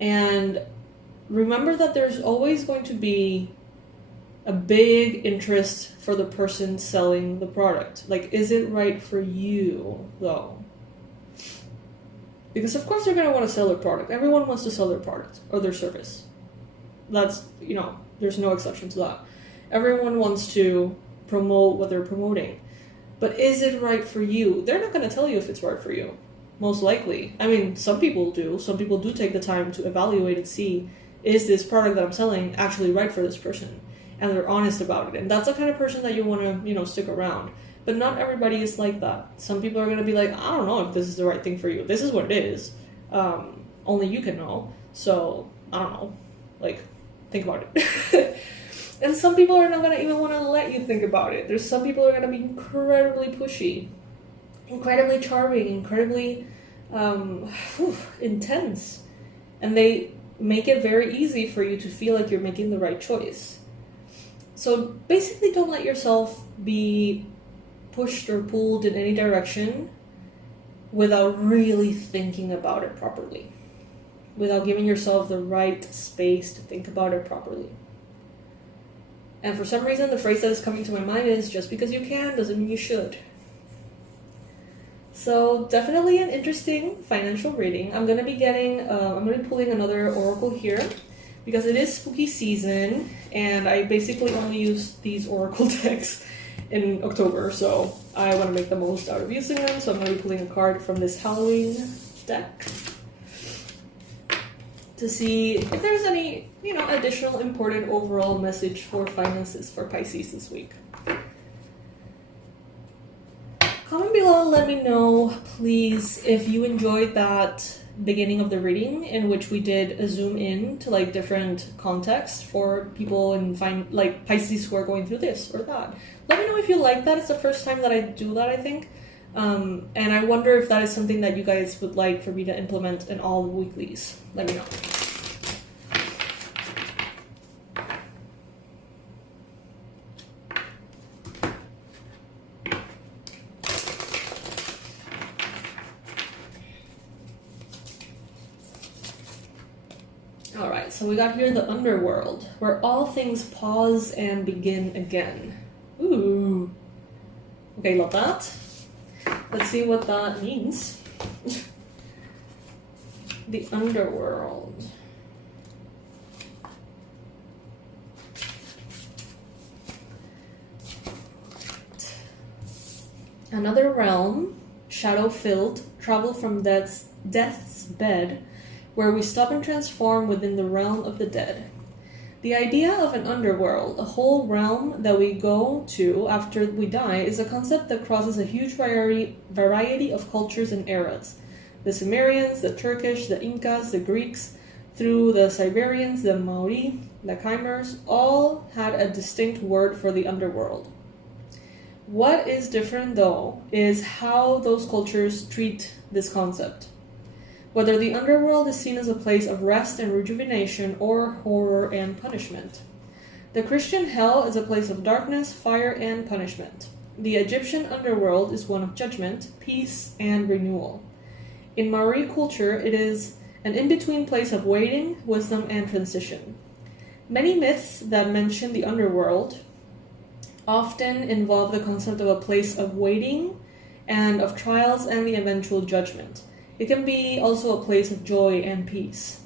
And remember that there's always going to be a big interest for the person selling the product. Like, is it right for you, though? Because of course they're going to want to sell their product. Everyone wants to sell their product or their service. That's, you know, there's no exception to that. Everyone wants to promote what they're promoting. But is it right for you? They're not going to tell you if it's right for you. Most likely. I mean, some people do. Some people do take the time to evaluate and see, is this product that I'm selling actually right for this person? And they're honest about it. And that's the kind of person that you want to, you know, stick around. But not everybody is like that. Some people are going to be like, I don't know if this is the right thing for you. This is what it is. Only you can know. So, I don't know. Like, think about it. And some people are not going to even want to let you think about it. There's some people who are going to be incredibly pushy, incredibly charming, incredibly intense. And they make it very easy for you to feel like you're making the right choice. So basically don't let yourself be pushed or pulled in any direction without really thinking about it properly. Without giving yourself the right space to think about it properly. And for some reason, the phrase that is coming to my mind is, just because you can doesn't mean you should. So definitely an interesting financial reading. I'm going to be pulling another oracle here because it is spooky season and I basically only use these oracle decks in October. So I want to make the most out of using them. So I'm going to be pulling a card from this Halloween deck to see if there's any, you know, additional important overall message for finances for Pisces this week. Comment below and let me know, please, if you enjoyed that beginning of the reading in which we did a zoom in to like different contexts for people and find like Pisces who are going through this or that. Let me know if you like that. It's the first time that I do that, I think. And I wonder if that is something that you guys would like for me to implement in all the weeklies. Let me know. Alright, so we got here the underworld, where all things pause and begin again. Ooh. Okay, love that. Let's see what that means. The underworld. Another realm, shadow-filled, travel from death's bed, where we stop and transform within the realm of the dead. The idea of an underworld, a whole realm that we go to after we die, is a concept that crosses a huge variety of cultures and eras. The Sumerians, the Turkish, the Incas, the Greeks, through the Siberians, the Maori, the Khmers, all had a distinct word for the underworld. What is different, though, is how those cultures treat this concept. Whether the underworld is seen as a place of rest and rejuvenation or horror and punishment. The Christian hell is a place of darkness, fire, and punishment. The Egyptian underworld is one of judgment, peace, and renewal. In Maori culture, it is an in-between place of waiting, wisdom, and transition. Many myths that mention the underworld often involve the concept of a place of waiting and of trials and the eventual judgment. It can be also a place of joy and peace.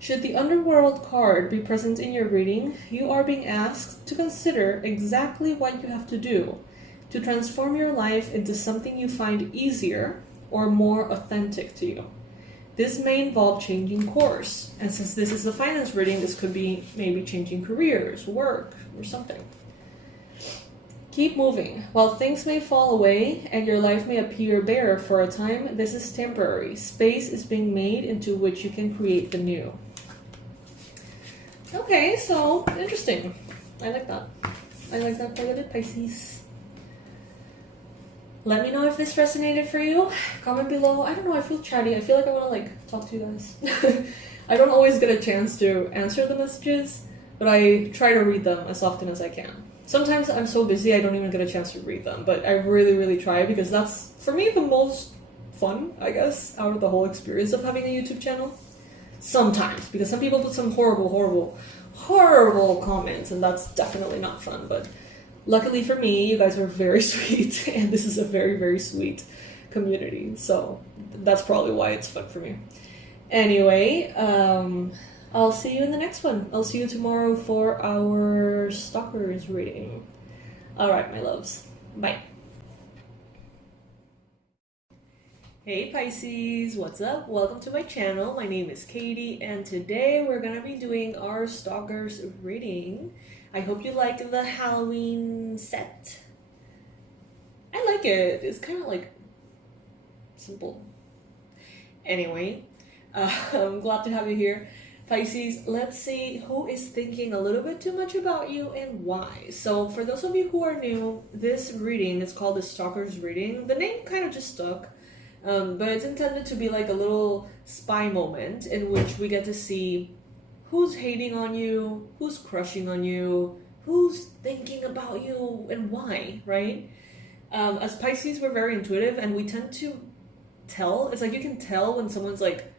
Should the underworld card be present in your reading, you are being asked to consider exactly what you have to do to transform your life into something you find easier or more authentic to you. This may involve changing course, and since this is a finance reading, this could be maybe changing careers, work, or something. Keep moving. While things may fall away and your life may appear bare for a time, this is temporary. Space is being made into which you can create the new. Okay, so interesting. I like that. I like that quite a bit, Pisces. Let me know if this resonated for you. Comment below. I don't know, I feel chatty. I feel like I want to like talk to you guys. I don't always get a chance to answer the messages, but I try to read them as often as I can. Sometimes I'm so busy I don't even get a chance to read them, but I really, really try because that's, for me, the most fun, I guess, out of the whole experience of having a YouTube channel. Sometimes, because some people put some horrible comments, and that's definitely not fun, but luckily for me, you guys are very sweet, and this is a very, very sweet community, so that's probably why it's fun for me. Anyway, I'll see you in the next one. I'll see you tomorrow for our Stalkers reading. Alright, my loves. Bye. Hey Pisces, what's up? Welcome to my channel. My name is Katie, and today we're gonna be doing our Stalkers reading. I hope you like the Halloween set. I like it. It's kind of like simple. Anyway, I'm glad to have you here. Pisces, let's see who is thinking a little bit too much about you and why. So for those of you who are new, this reading is called the Stalkers reading. The name kind of just stuck, but it's intended to be like a little spy moment in which we get to see who's hating on you, who's crushing on you, who's thinking about you, and why, right? As Pisces, we're very intuitive, and we tend to tell. It's like you can tell when someone's like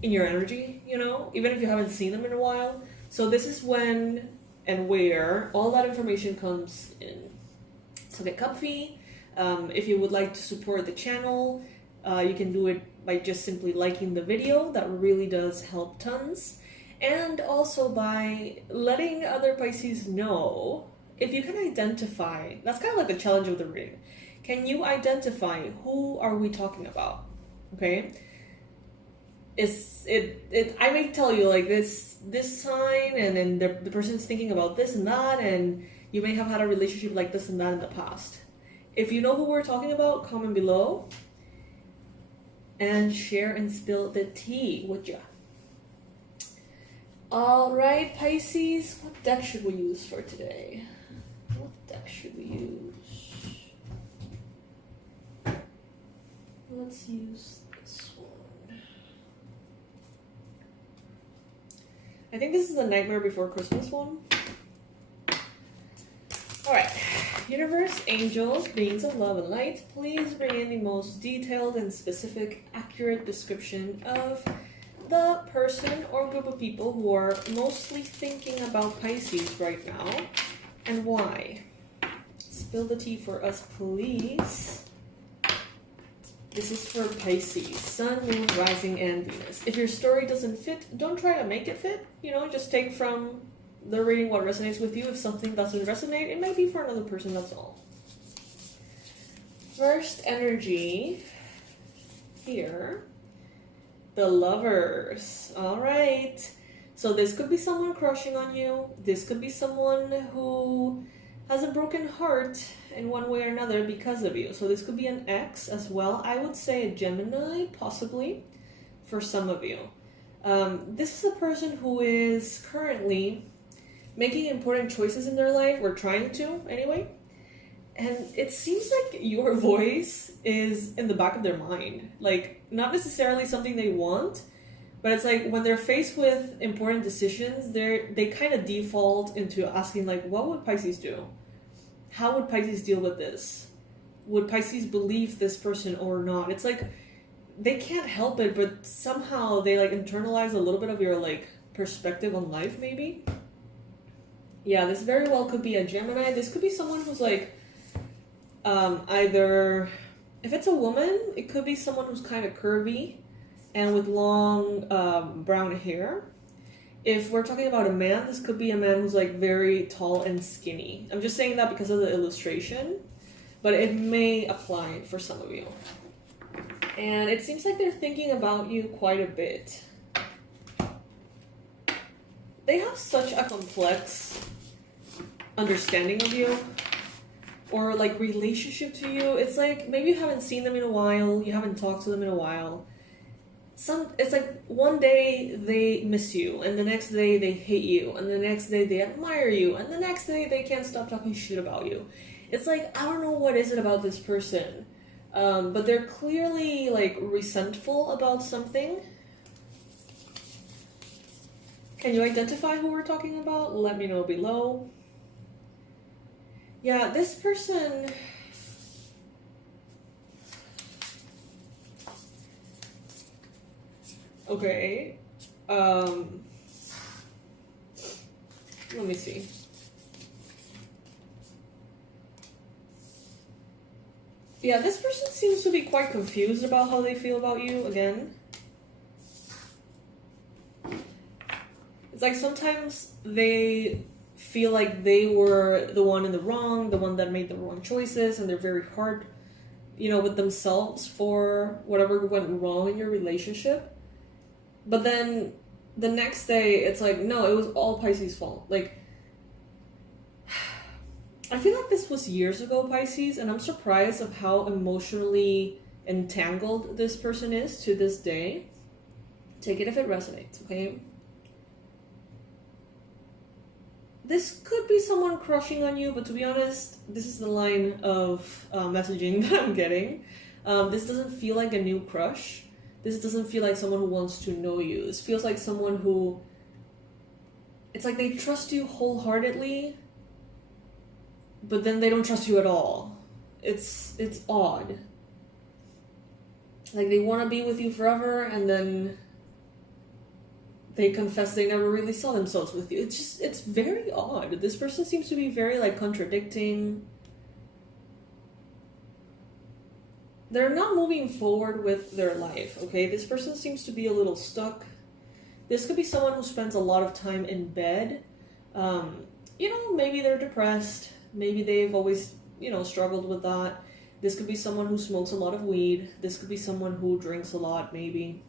in your energy, you know, even if you haven't seen them in a while. So this is when and where all that information comes in. So get comfy. If you would like to support the channel, you can do it by just simply liking the video. That really does help tons. And also by letting other Pisces know if you can identify. That's kind of like the challenge of the reading. Can you identify who are we talking about? Okay. I may tell you like this sign, and then the person's thinking about this and that, and you may have had a relationship like this and that in the past. If you know who we're talking about, comment below and share and spill the tea, would ya? Alright, Pisces, what deck should we use for today? What deck should we use? Let's use this one. I think this is the Nightmare Before Christmas one. Alright. Universe, angels, beings of love and light, please bring in the most detailed and specific, accurate description of the person or group of people who are mostly thinking about Pisces right now, and why. Spill the tea for us, please. This is for Pisces, Sun, Moon, Rising, and Venus. If your story doesn't fit, don't try to make it fit. You know, just take from the reading what resonates with you. If something doesn't resonate, it might be for another person, that's all. First energy here, the Lovers. All right. So this could be someone crushing on you. This could be someone who has a broken heart in one way or another because of you. So this could be an ex as well. I would say a Gemini, possibly, for some of you. This is a person who is currently making important choices in their life, or trying to anyway. And it seems like your voice is in the back of their mind. Like, not necessarily something they want, but it's like when they're faced with important decisions, they kind of default into asking like, what would Pisces do? How would Pisces deal with this? Would Pisces believe this person or not? It's like they can't help it, but somehow they like internalize a little bit of your like perspective on life, maybe. Yeah, this very well could be a Gemini. This could be someone who's like either, if it's a woman, it could be someone who's kind of curvy and with long brown hair. If we're talking about a man, this could be a man who's like very tall and skinny. I'm just saying that because of the illustration, but it may apply for some of you. And it seems like they're thinking about you quite a bit. They have such a complex understanding of you, or like relationship to you. It's like maybe you haven't seen them in a while, you haven't talked to them in a while, it's like one day they miss you, and the next day they hate you, and the next day they admire you, and the next day they can't stop talking shit about you. It's like, I don't know what is it about this person, but they're clearly like resentful about something. Can you identify who we're talking about? Let me know below. Yeah, this person... Okay. Let me see. Yeah, this person seems to be quite confused about how they feel about you, again. It's like sometimes they feel like they were the one in the wrong, the one that made the wrong choices, and they're very hard, you know, with themselves for whatever went wrong in your relationship. But then the next day, it's like, no, it was all Pisces' fault. Like, I feel like this was years ago, Pisces, and I'm surprised of how emotionally entangled this person is to this day. Take it if it resonates, okay? This could be someone crushing on you, but to be honest, this is the line of messaging that I'm getting. This doesn't feel like a new crush. This doesn't feel like someone who wants to know you. This feels like someone who... It's like they trust you wholeheartedly, but then they don't trust you at all. It's odd. Like they want to be with you forever, and then they confess they never really saw themselves with you. It's very odd. This person seems to be very like contradicting. They're not moving forward with their life, okay? This person seems to be a little stuck. This could be someone who spends a lot of time in bed. You know, maybe they're depressed. Maybe they've always, you know, struggled with that. This could be someone who smokes a lot of weed. This could be someone who drinks a lot, maybe.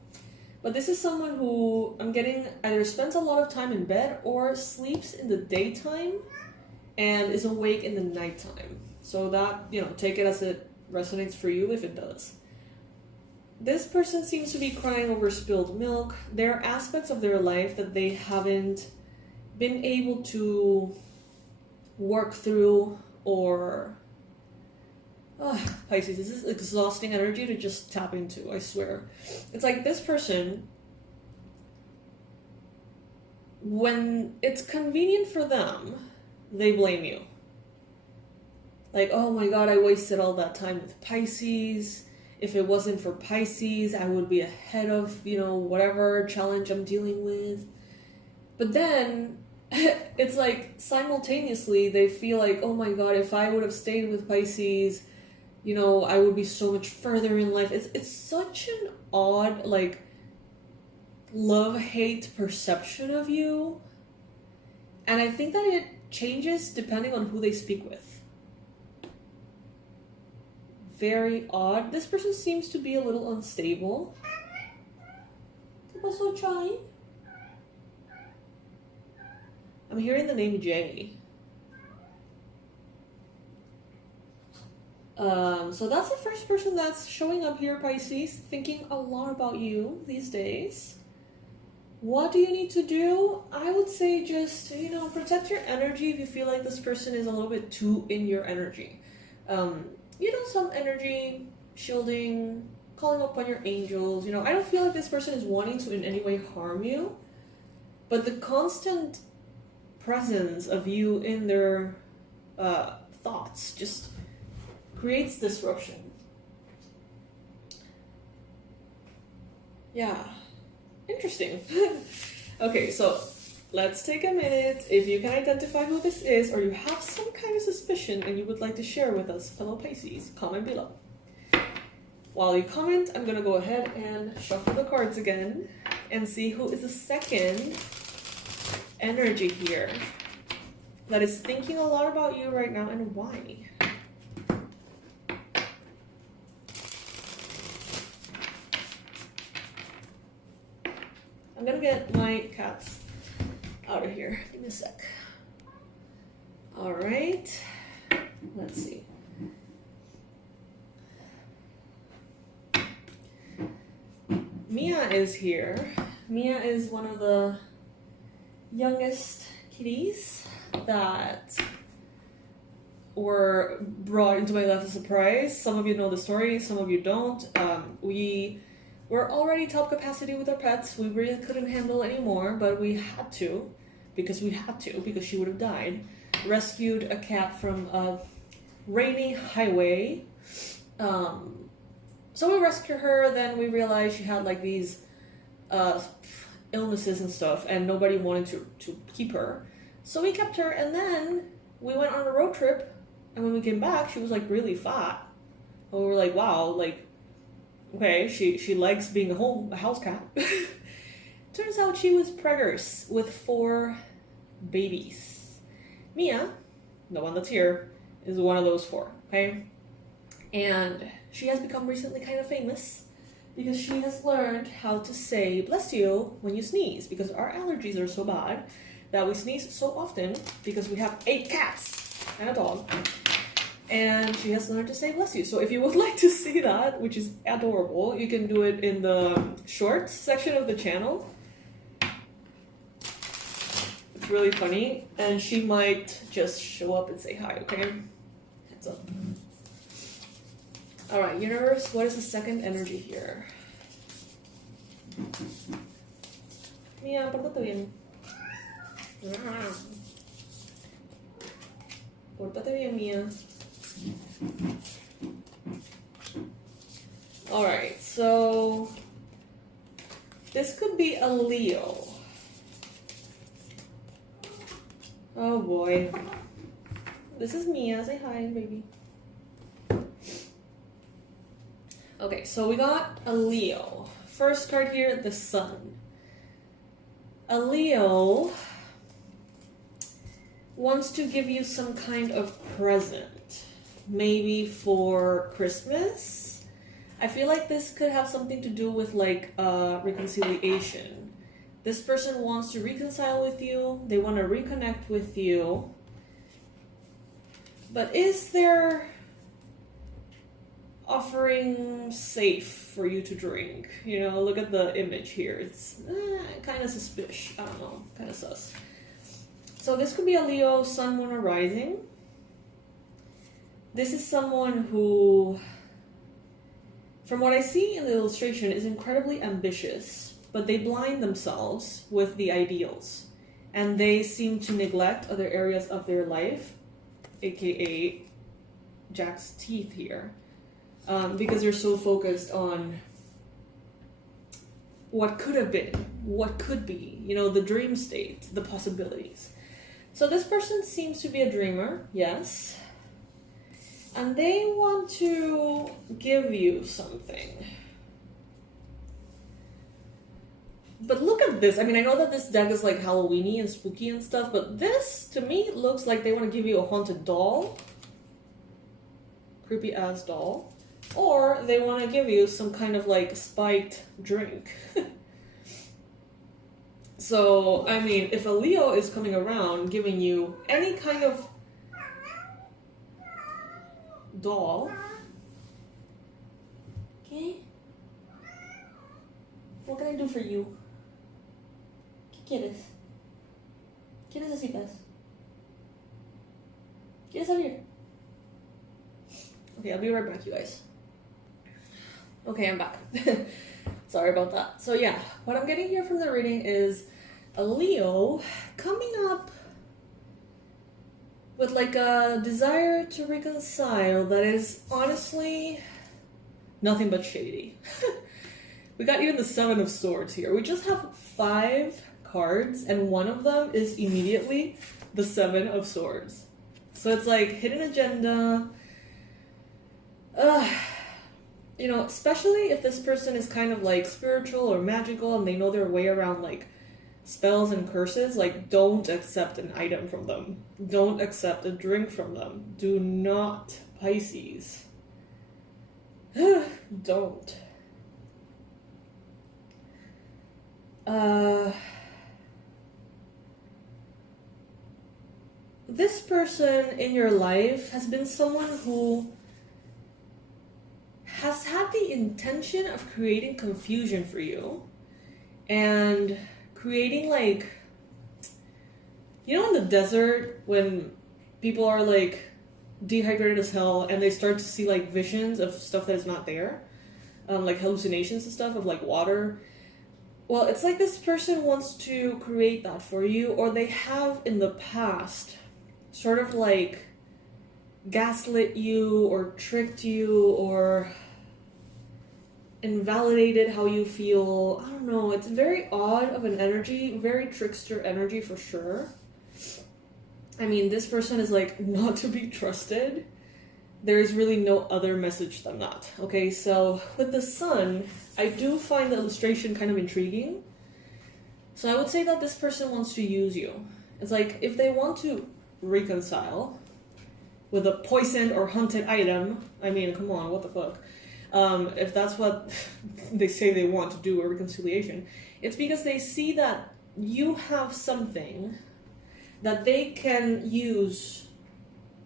But this is someone who, I'm getting, either spends a lot of time in bed or sleeps in the daytime and is awake in the nighttime. So that, you know, take it as it resonates for you if it does. This person seems to be crying over spilled milk. There are aspects of their life that they haven't been able to work through, or Pisces, this is exhausting energy to just tap into, I swear. It's like this person, when it's convenient for them, they blame you. Like, oh my god, I wasted all that time with Pisces. If it wasn't for Pisces, I would be ahead of, you know, whatever challenge I'm dealing with. But then, it's like, simultaneously, they feel like, oh my god, if I would have stayed with Pisces, you know, I would be so much further in life. It's such an odd, like, love-hate perception of you. And I think that it changes depending on who they speak with. Very odd. This person seems to be a little unstable. ¿Qué pasó, Chai? I'm hearing the name Jay. So that's the first person that's showing up here, Pisces, thinking a lot about you these days. What do you need to do? I would say just, you know, protect your energy if you feel like this person is a little bit too in your energy. You know, some energy shielding, calling upon your angels. You know, I don't feel like this person is wanting to in any way harm you, but the constant presence of you in their thoughts just creates disruption. Yeah, interesting. Okay, so let's take a minute. If you can identify who this is, or you have some kind of suspicion and you would like to share with us, fellow Pisces, comment below. While you comment, I'm gonna go ahead and shuffle the cards again and see who is the second energy here that is thinking a lot about you right now and why. I'm gonna get my cats out of here. Give me a sec. All right. Let's see. Mia is here. Mia is one of the youngest kitties that were brought into my life as a surprise. Some of you know the story, some of you don't. We were already top capacity with our pets. We really couldn't handle anymore, but we had to, because she would have died. Rescued a cat from a rainy highway. So we rescued her, then we realized she had like these illnesses and stuff, and nobody wanted to keep her. So we kept her, and then we went on a road trip, and when we came back, she was like really fat. And we were like, wow, like, okay, she likes being a house cat. Turns out she was preggers with 4 babies. Mia, the one that's here, is one of those 4, okay? And she has become recently kind of famous because she has learned how to say bless you when you sneeze, because our allergies are so bad that we sneeze so often because we have 8 cats and a dog. And she has learned to say bless you. So if you would like to see that, which is adorable, you can do it in the shorts section of the channel. It's really funny. And she might just show up and say hi, okay? Heads up. Alright, universe, what is the second energy here? Mia, pórtate bien. Pórtate bien, Mia. Alright, so this could be a Leo. Oh boy. This is Mia. Say hi, baby. Okay, so we got a Leo. First card here, the Sun. A Leo wants to give you some kind of present. Maybe for Christmas. I feel like this could have something to do with like reconciliation. This person wants to reconcile with you. They want to reconnect with you. But is there offering safe for you to drink? You know, look at the image here. It's kind of suspicious. I don't know, kind of sus. So this could be a Leo, Sun, Moon, or Rising. This is someone who, from what I see in the illustration, is incredibly ambitious, but they blind themselves with the ideals. And they seem to neglect other areas of their life, aka Jack's teeth here. Because they're so focused on what could have been, what could be, you know, the dream state, the possibilities. So this person seems to be a dreamer, yes. And they want to give you something. But look at this. I mean, I know that this deck is like Halloween-y and spooky and stuff, but this, to me, looks like they want to give you a haunted doll. Creepy ass doll. Or they want to give you some kind of like spiked drink. So, I mean, if a Leo is coming around giving you any kind of doll, okay, what can I do for you? ¿Qué quieres? ¿Qué necesitas? ¿Quieres salir? Okay, I'll be right back, you guys. Okay, I'm back. Sorry about that. So yeah, what I'm getting here from the reading is a Leo coming up with like a desire to reconcile that is honestly nothing but shady. We got even the 7 of Swords here. We just have 5 cards, and one of them is immediately the 7 of Swords. So it's like hidden agenda. You know, especially if this person is kind of like spiritual or magical and they know their way around like spells and curses, like don't accept an item from them. Don't accept a drink from them. Do not, Pisces. Don't. This person in your life has been someone who has had the intention of creating confusion for you, and creating like, you know, in the desert when people are like dehydrated as hell and they start to see like visions of stuff that is not there, like hallucinations and stuff of like water. Well, it's like this person wants to create that for you, or they have in the past sort of like gaslit you or tricked you or invalidated how you feel. I don't know, it's very odd of an energy, very trickster energy for sure. I mean, this person is like not to be trusted. There's really no other message than that. Okay, so with the sun, I do find the illustration kind of intriguing. So I would say that this person wants to use you. It's like if they want to reconcile with a poisoned or hunted item, I mean, come on, what the fuck? If that's what they say they want to do, a reconciliation, it's because they see that you have something that they can use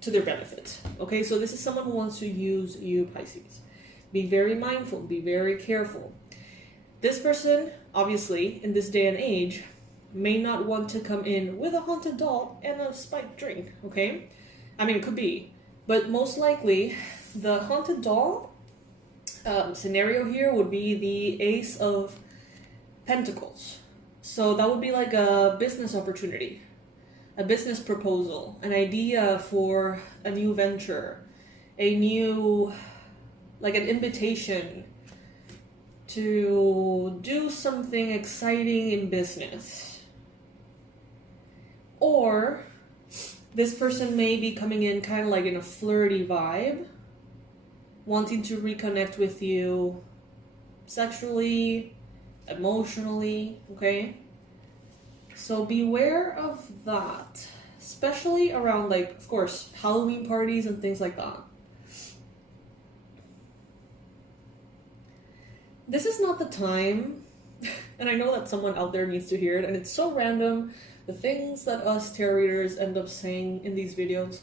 to their benefit. Okay, so this is someone who wants to use you, Pisces. Be very mindful, be very careful. This person, obviously, in this day and age, may not want to come in with a haunted doll and a spiked drink, okay? I mean, it could be. But most likely, the haunted doll scenario here would be the Ace of Pentacles. So that would be like a business opportunity, a business proposal, an idea for a new venture, a new, like an invitation to do something exciting in business. Or this person may be coming in kind of like in a flirty vibe, wanting to reconnect with you sexually, emotionally, okay? So beware of that, especially around, like, of course, Halloween parties and things like that. This is not the time, and I know that someone out there needs to hear it, and it's so random, the things that us tarot readers end up saying in these videos.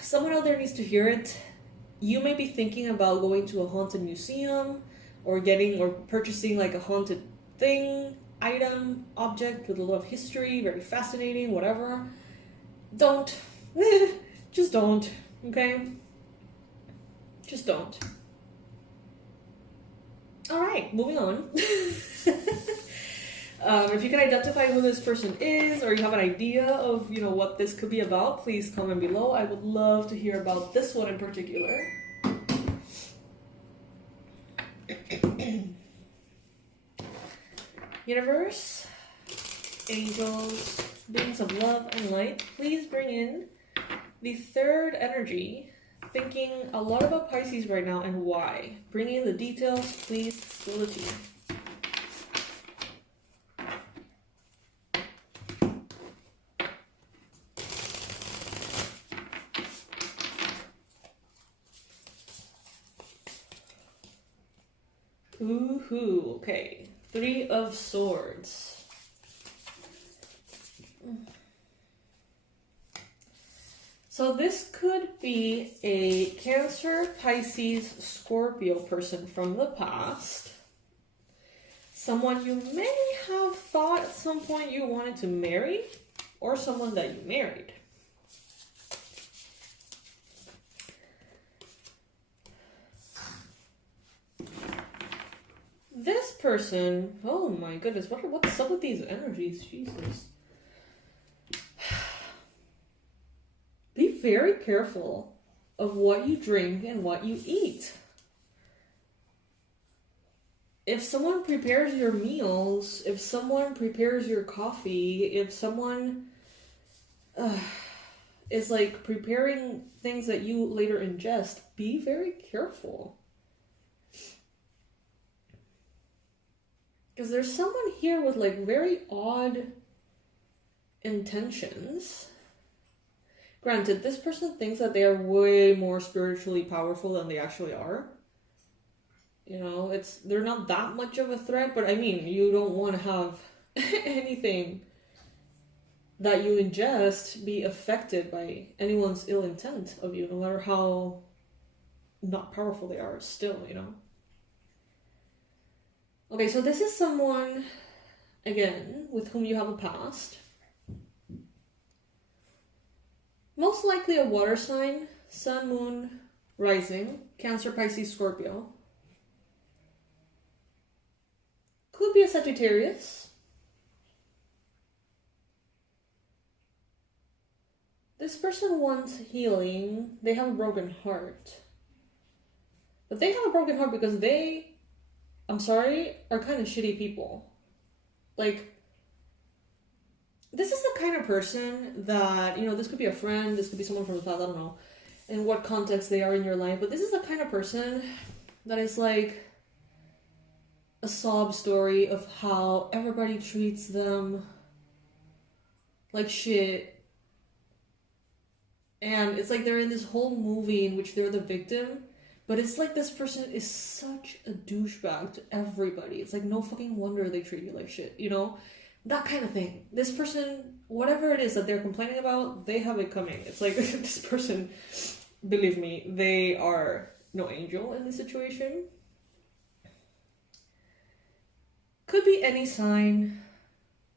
Someone out there needs to hear it. You may be thinking about going to a haunted museum or getting or purchasing like a haunted thing, item, object with a lot of history, very fascinating, whatever. Don't. Just don't, okay? Just don't. Alright, moving on. If you can identify who this person is, or you have an idea of, you know, what this could be about, please comment below. I would love to hear about this one in particular. Universe, angels, beings of love and light, please bring in the third energy, thinking a lot about Pisces right now and why. Bring in the details, please, spill the tea. Ooh, okay. 3 of Swords. So this could be a Cancer, Pisces, Scorpio person from the past. Someone you may have thought at some point you wanted to marry, or someone that you married. This person, oh my goodness, what's up with these energies? Jesus. Be very careful of what you drink and what you eat. If someone prepares your meals, if someone prepares your coffee, if someone is like preparing things that you later ingest, be very careful. Because there's someone here with like very odd intentions. Granted, this person thinks that they are way more spiritually powerful than they actually are. You know, they're not that much of a threat, but I mean, you don't want to have anything that you ingest be affected by anyone's ill intent of you, no matter how not powerful they are still, you know. Okay, so this is someone, again, with whom you have a past. Most likely a water sign, sun, moon, rising, Cancer, Pisces, Scorpio. Could be a Sagittarius. This person wants healing. They have a broken heart. But they have a broken heart because they, I'm sorry, are kind of shitty people. Like, this is the kind of person that, you know, this could be a friend, this could be someone from the past, I don't know in what context they are in your life, but this is the kind of person that is like a sob story of how everybody treats them like shit. And it's like they're in this whole movie in which they're the victim, but it's like this person is such a douchebag to everybody. It's like no fucking wonder they treat you like shit, you know? That kind of thing. This person, whatever it is that they're complaining about, they have it coming. It's like this person, believe me, they are no angel in this situation. Could be any sign,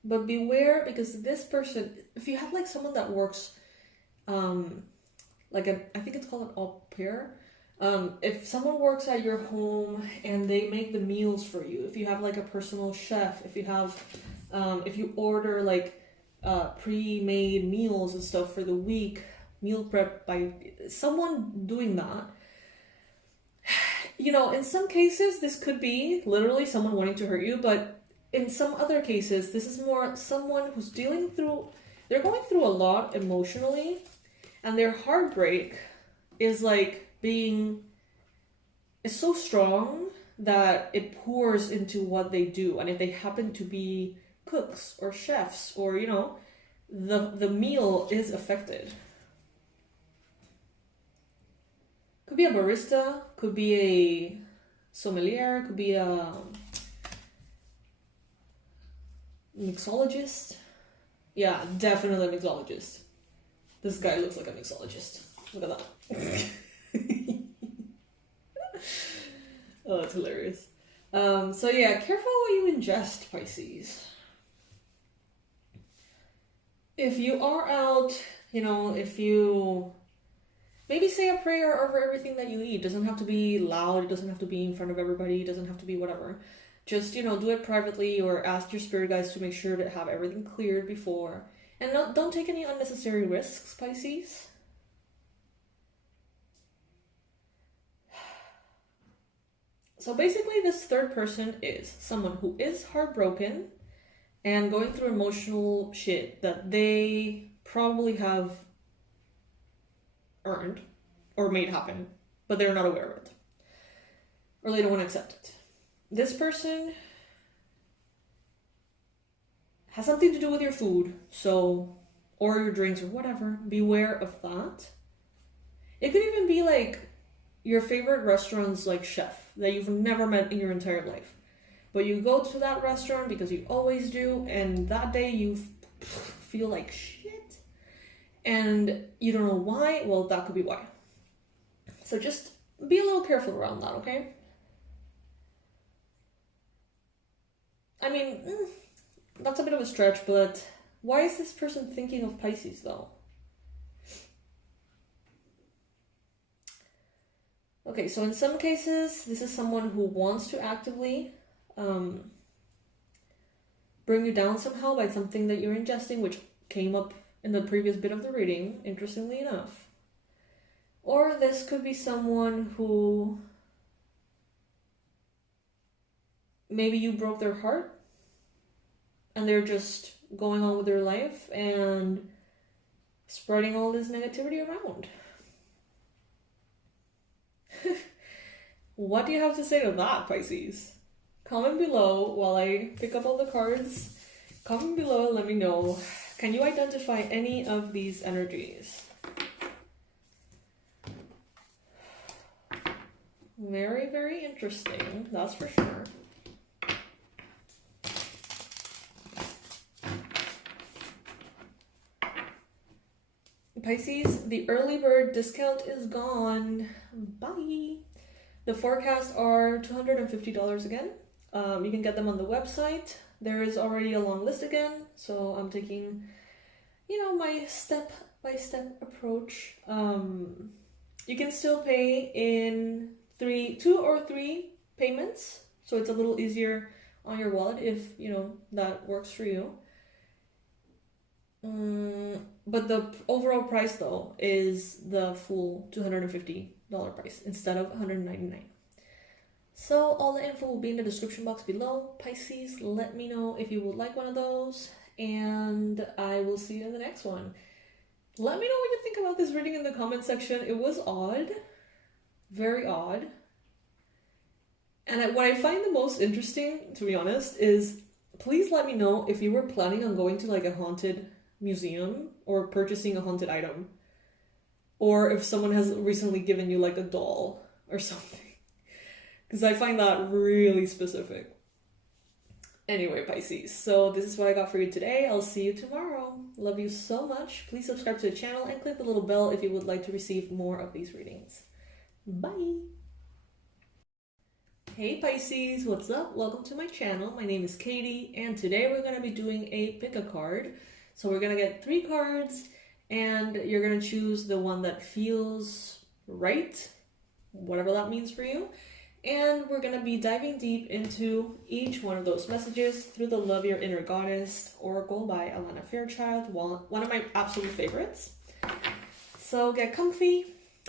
but beware, because this person, if you have like someone that works, like I think it's called an au pair. If someone works at your home and they make the meals for you, if you have like a personal chef, if you have, if you order like pre-made meals and stuff for the week, meal prep by someone doing that, you know, in some cases this could be literally someone wanting to hurt you, but in some other cases this is more someone who's they're going through a lot emotionally, and their heartbreak is like it's so strong that it pours into what they do. And if they happen to be cooks or chefs, or you know, the meal is affected. Could be a barista, could be a sommelier, could be a mixologist. Yeah, definitely a mixologist. This guy looks like a mixologist. Look at that. Oh, that's hilarious. So yeah, careful what you ingest, Pisces. If you are out, you know, if you maybe say a prayer over everything that you eat. It doesn't have to be loud, it doesn't have to be in front of everybody, it doesn't have to be whatever. Just, you know, do it privately, or ask your spirit guides to make sure to have everything cleared before. And don't take any unnecessary risks, Pisces. So basically this third person is someone who is heartbroken and going through emotional shit that they probably have earned or made happen, but they're not aware of it, or they don't want to accept it. This person has something to do with your food, so, or your drinks or whatever. Beware of that. It could even be like your favorite restaurant's like chef that you've never met in your entire life, but you go to that restaurant because you always do, and that day you feel like shit and you don't know why. Well, that could be why. So just be a little careful around that, okay? I mean, that's a bit of a stretch, but why is this person thinking of Pisces though? Okay, so in some cases, this is someone who wants to actively bring you down somehow by something that you're ingesting, which came up in the previous bit of the reading, interestingly enough. Or this could be someone who maybe you broke their heart and they're just going on with their life and spreading all this negativity around. What do you have to say to that, Pisces? Comment below while I pick up all the cards. Comment below and let me know. Can you identify any of these energies? Very, very interesting, that's for sure. Pisces, the early bird discount is gone. Bye. The forecasts are $250 again. You can get them on the website. There is already a long list again, so I'm taking, my step-by-step approach. You can still pay in 2 or 3 payments, so it's a little easier on your wallet if, that works for you. But the overall price, though, is the full $250 price instead of $199. So all the info will be in the description box below. Pisces, let me know if you would like one of those, and I will see you in the next one. Let me know what you think about this reading in the comment section. It was odd, very odd. And what I find the most interesting, to be honest, is please let me know if you were planning on going to like a haunted museum or purchasing a haunted item, or if someone has recently given you like a doll or something, because I find that really specific. Anyway, Pisces, so this is what I got for you today. I'll see you tomorrow. Love you so much. Please subscribe to the channel and click the little bell if you would like to receive more of these readings. Bye. Hey Pisces, what's up? Welcome to my channel. My name is Katie, and today we're going to be doing a pick a card. So we're going to get 3 cards, and you're going to choose the one that feels right, whatever that means for you. And we're going to be diving deep into each one of those messages through the Love Your Inner Goddess Oracle by Alana Fairchild, one of my absolute favorites. So get comfy.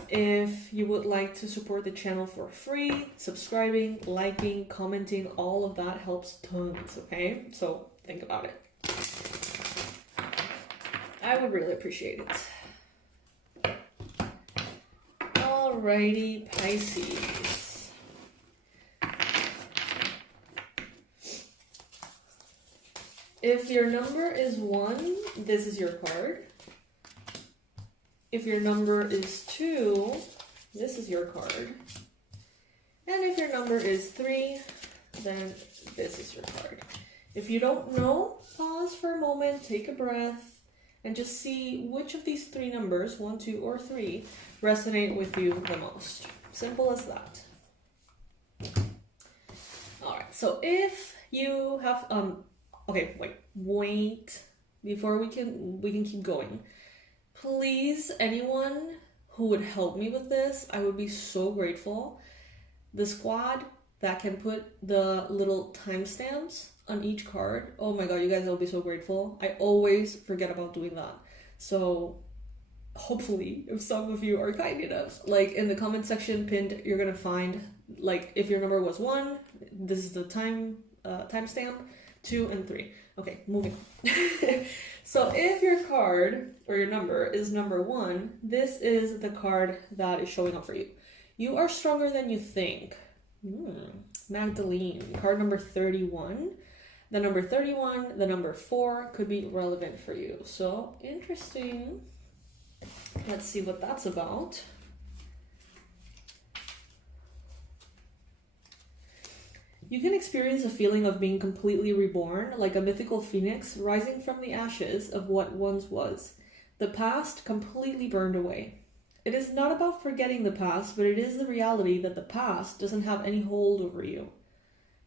If you would like to support the channel for free, subscribing, liking, commenting, all of that helps tons, okay? So think about it. I would really appreciate it. Alrighty, Pisces. If your number is 1, this is your card. If your number is 2, this is your card. And if your number is 3, then this is your card. If you don't know, pause for a moment, take a breath, and just see which of these 3 numbers, 1, 2, or 3, resonate with you the most. Simple as that. Alright, so if you have, okay, wait, before we can keep going. Please, anyone who would help me with this, I would be so grateful. The squad that can put the little timestamps on each card. Oh my god, you guys, I'll be so grateful. I always forget about doing that. So hopefully, if some of you are kind enough, like in the comment section pinned, you're gonna find, like, if your number was 1, this is the timestamp, 2 and 3. Okay, moving on. So if your card or your number is number 1, this is the card that is showing up for you. You are stronger than you think. Magdalene, card number 31. The number 31, the number 4 could be relevant for you. So interesting. Let's see what that's about. You can experience a feeling of being completely reborn, like a mythical phoenix rising from the ashes of what once was. The past completely burned away. It is not about forgetting the past, but it is the reality that the past doesn't have any hold over you.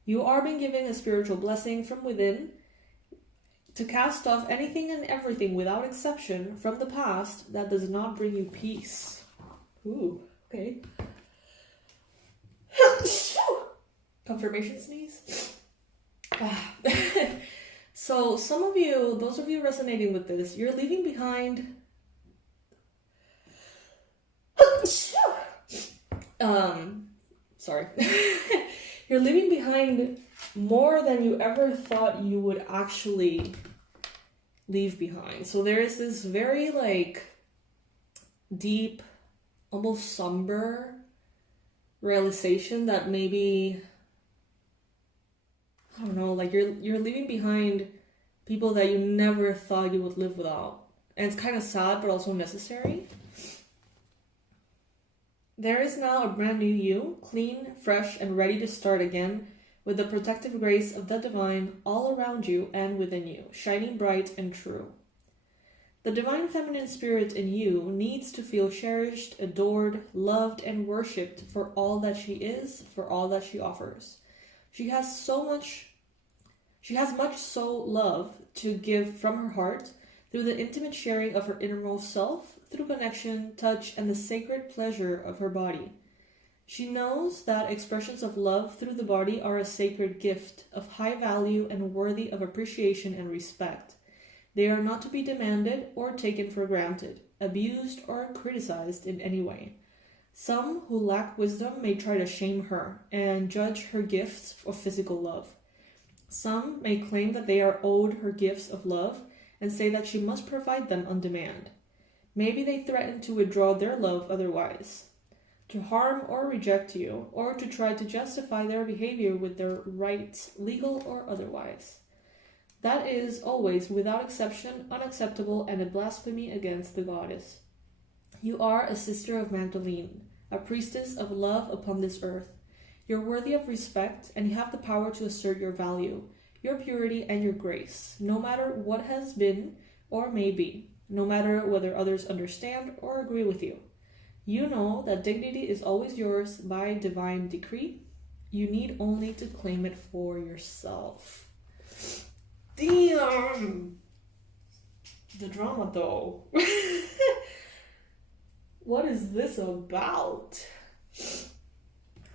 You are being given a spiritual blessing from within to cast off anything and everything without exception from the past that does not bring you peace. Ooh, okay. Confirmation sneeze. So some of you, those of you resonating with this, you're leaving behind sorry. You're leaving behind more than you ever thought you would actually leave behind. So there is this very like deep, almost somber realization that maybe, I don't know, like you're leaving behind people that you never thought you would live without. And it's kind of sad, but also necessary. There is now a brand new you, clean, fresh, and ready to start again, with the protective grace of the divine all around you and within you, shining bright and true. The divine feminine spirit in you needs to feel cherished, adored, loved, and worshipped for all that she is, for all that she offers. She has much soul love to give from her heart through the intimate sharing of her innermost self, through connection, touch, and the sacred pleasure of her body. She knows that expressions of love through the body are a sacred gift of high value and worthy of appreciation and respect. They are not to be demanded or taken for granted, abused or criticized in any way. Some who lack wisdom may try to shame her and judge her gifts of physical love. Some may claim that they are owed her gifts of love and say that she must provide them on demand. Maybe they threaten to withdraw their love otherwise, to harm or reject you, or to try to justify their behavior with their rights, legal or otherwise. That is always, without exception, unacceptable and a blasphemy against the goddess. You are a sister of Magdalene, a priestess of love upon this earth. You're worthy of respect, and you have the power to assert your value, your purity, and your grace, no matter what has been or may be, no matter whether others understand or agree with you. You know that dignity is always yours by divine decree. You need only to claim it for yourself. Damn! The drama, though. What is this about?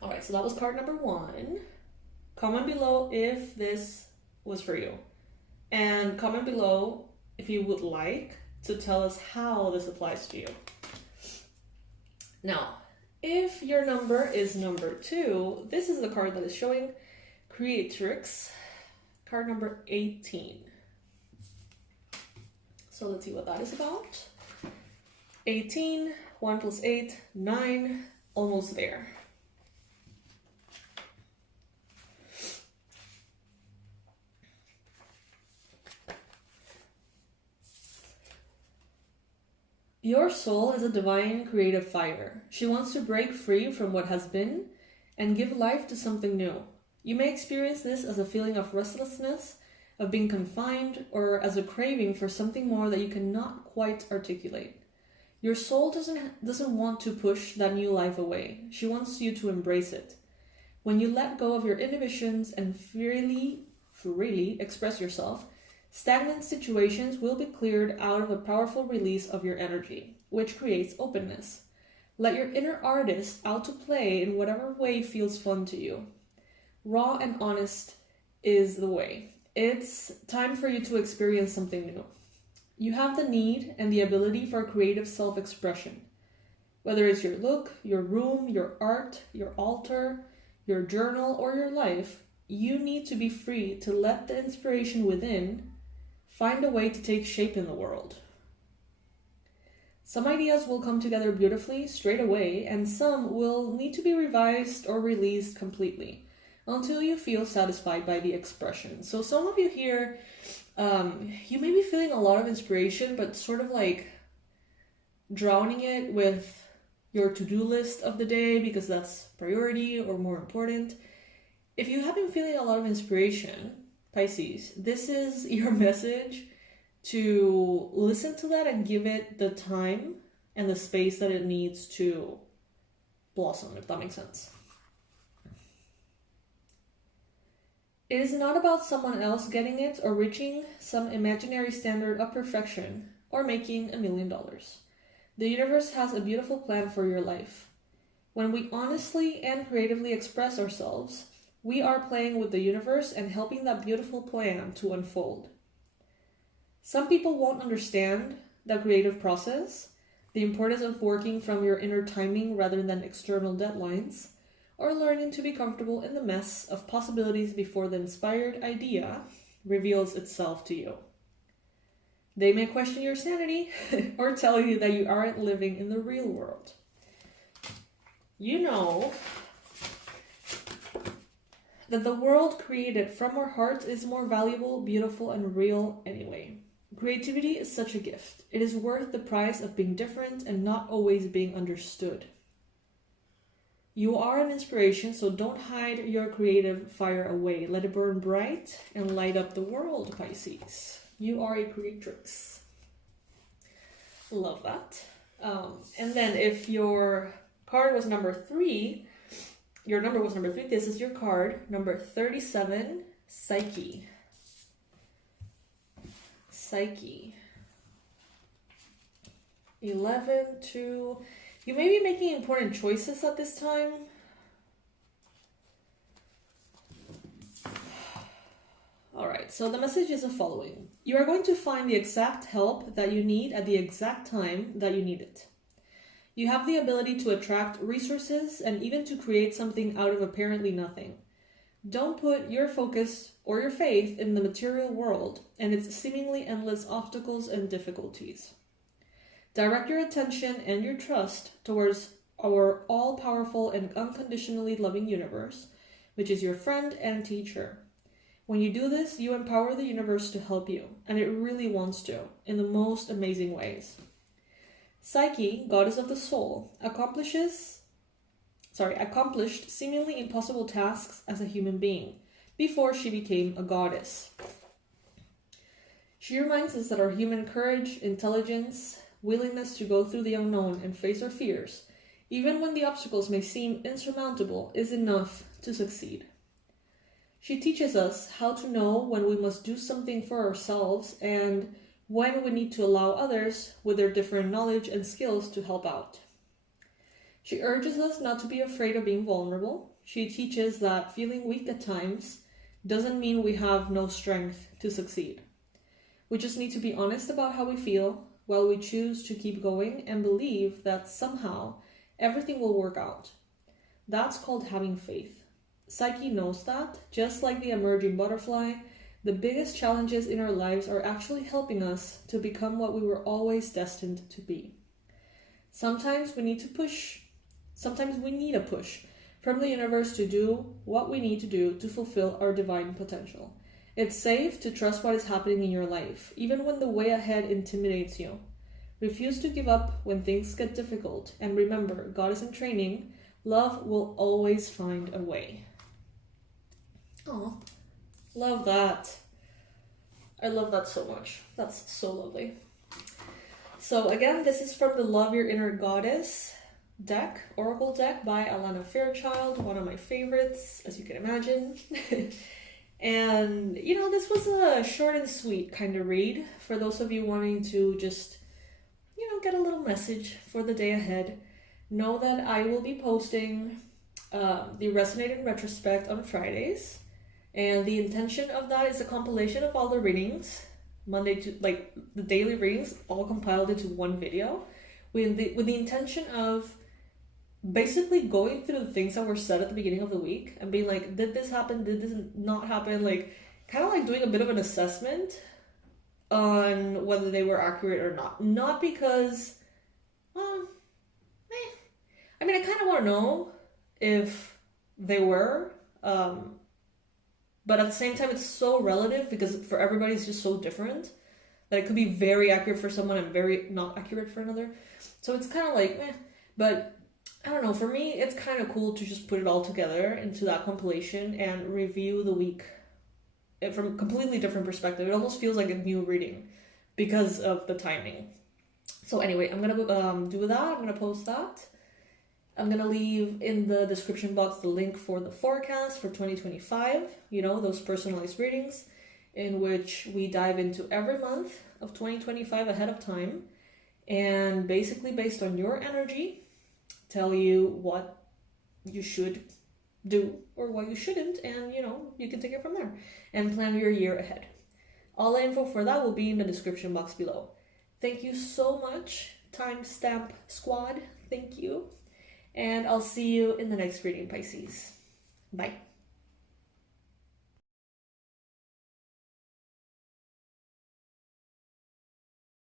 Alright, so that was card number 1. Comment below if this was for you. And comment below if you would like to tell us how this applies to you. Now, if your number is number 2, this is the card that is showing Creatrix, card number 18. So let's see what that is about. 18, 1 plus 8, 9, almost there. Your soul is a divine creative fire. She wants to break free from what has been and give life to something new. You may experience this as a feeling of restlessness, of being confined, or as a craving for something more that you cannot quite articulate. Your soul doesn't want to push that new life away. She wants you to embrace it. When you let go of your inhibitions and freely express yourself, stagnant situations will be cleared out of a powerful release of your energy, which creates openness. Let your inner artist out to play in whatever way feels fun to you. Raw and honest is the way. It's time for you to experience something new. You have the need and the ability for creative self-expression. Whether it's your look, your room, your art, your altar, your journal, or your life, you need to be free to let the inspiration within find a way to take shape in the world. Some ideas will come together beautifully straight away, and some will need to be revised or released completely until you feel satisfied by the expression. So some of you here, you may be feeling a lot of inspiration, but sort of like drowning it with your to-do list of the day because that's priority or more important. If you have been feeling a lot of inspiration, Pisces, this is your message to listen to that and give it the time and the space that it needs to blossom, if that makes sense. It is not about someone else getting it or reaching some imaginary standard of perfection or making $1 million. The universe has a beautiful plan for your life. When we honestly and creatively express ourselves, we are playing with the universe and helping that beautiful plan to unfold. Some people won't understand the creative process, the importance of working from your inner timing rather than external deadlines, or learning to be comfortable in the mess of possibilities before the inspired idea reveals itself to you. They may question your sanity or tell you that you aren't living in the real world. You know that the world created from our hearts is more valuable, beautiful, and real anyway. Creativity is such a gift. It is worth the price of being different and not always being understood. You are an inspiration, so don't hide your creative fire away. Let it burn bright and light up the world, Pisces. You are a creatrix. Love that. And then if your card was number 3, your number was number 3. This is your card, number 37, Psyche. Psyche. 11, 2. You may be making important choices at this time. All right, so the message is the following. You are going to find the exact help that you need at the exact time that you need it. You have the ability to attract resources and even to create something out of apparently nothing. Don't put your focus or your faith in the material world and its seemingly endless obstacles and difficulties. Direct your attention and your trust towards our all-powerful and unconditionally loving universe, which is your friend and teacher. When you do this, you empower the universe to help you, and it really wants to, in the most amazing ways. Psyche, goddess of the soul, accomplished seemingly impossible tasks as a human being before she became a goddess. She reminds us that our human courage, intelligence, willingness to go through the unknown and face our fears, even when the obstacles may seem insurmountable, is enough to succeed. She teaches us how to know when we must do something for ourselves and when we need to allow others with their different knowledge and skills to help out. She urges us not to be afraid of being vulnerable. She teaches that feeling weak at times doesn't mean we have no strength to succeed. We just need to be honest about how we feel while we choose to keep going and believe that somehow everything will work out. That's called having faith. Psyche knows that, just like the emerging butterfly, the biggest challenges in our lives are actually helping us to become what we were always destined to be. Sometimes we need a push from the universe to do what we need to do to fulfill our divine potential. It's safe to trust what is happening in your life, even when the way ahead intimidates you. Refuse to give up when things get difficult, and remember, God is in training. Love will always find a way. Oh, love that. I love that so much. That's so lovely. So again, this is from the Love Your Inner Goddess deck, Oracle deck by Alana Fairchild, one of my favorites, as you can imagine. And, this was a short and sweet kind of read for those of you wanting to just, get a little message for the day ahead. Know that I will be posting the Resonate and Retrospect on Fridays. And the intention of that is a compilation of all the readings, the daily readings, all compiled into one video, with the intention of basically going through the things that were said at the beginning of the week and being like, did this happen? Did this not happen? Kind of like doing a bit of an assessment on whether they were accurate or not. Not because, I kind of want to know if they were, but at the same time, it's so relative because for everybody, it's just so different that it could be very accurate for someone and very not accurate for another. So it's kind of like, but I don't know, for me, it's kind of cool to just put it all together into that compilation and review the week from a completely different perspective. It almost feels like a new reading because of the timing. So anyway, I'm going to do that. I'm going to post that. I'm going to leave in the description box the link for the forecast for 2025, those personalized readings in which we dive into every month of 2025 ahead of time and basically based on your energy, tell you what you should do or what you shouldn't, and you can take it from there and plan your year ahead. All the info for that will be in the description box below. Thank you so much, Timestamp Squad. Thank you. And I'll see you in the next reading, Pisces. Bye.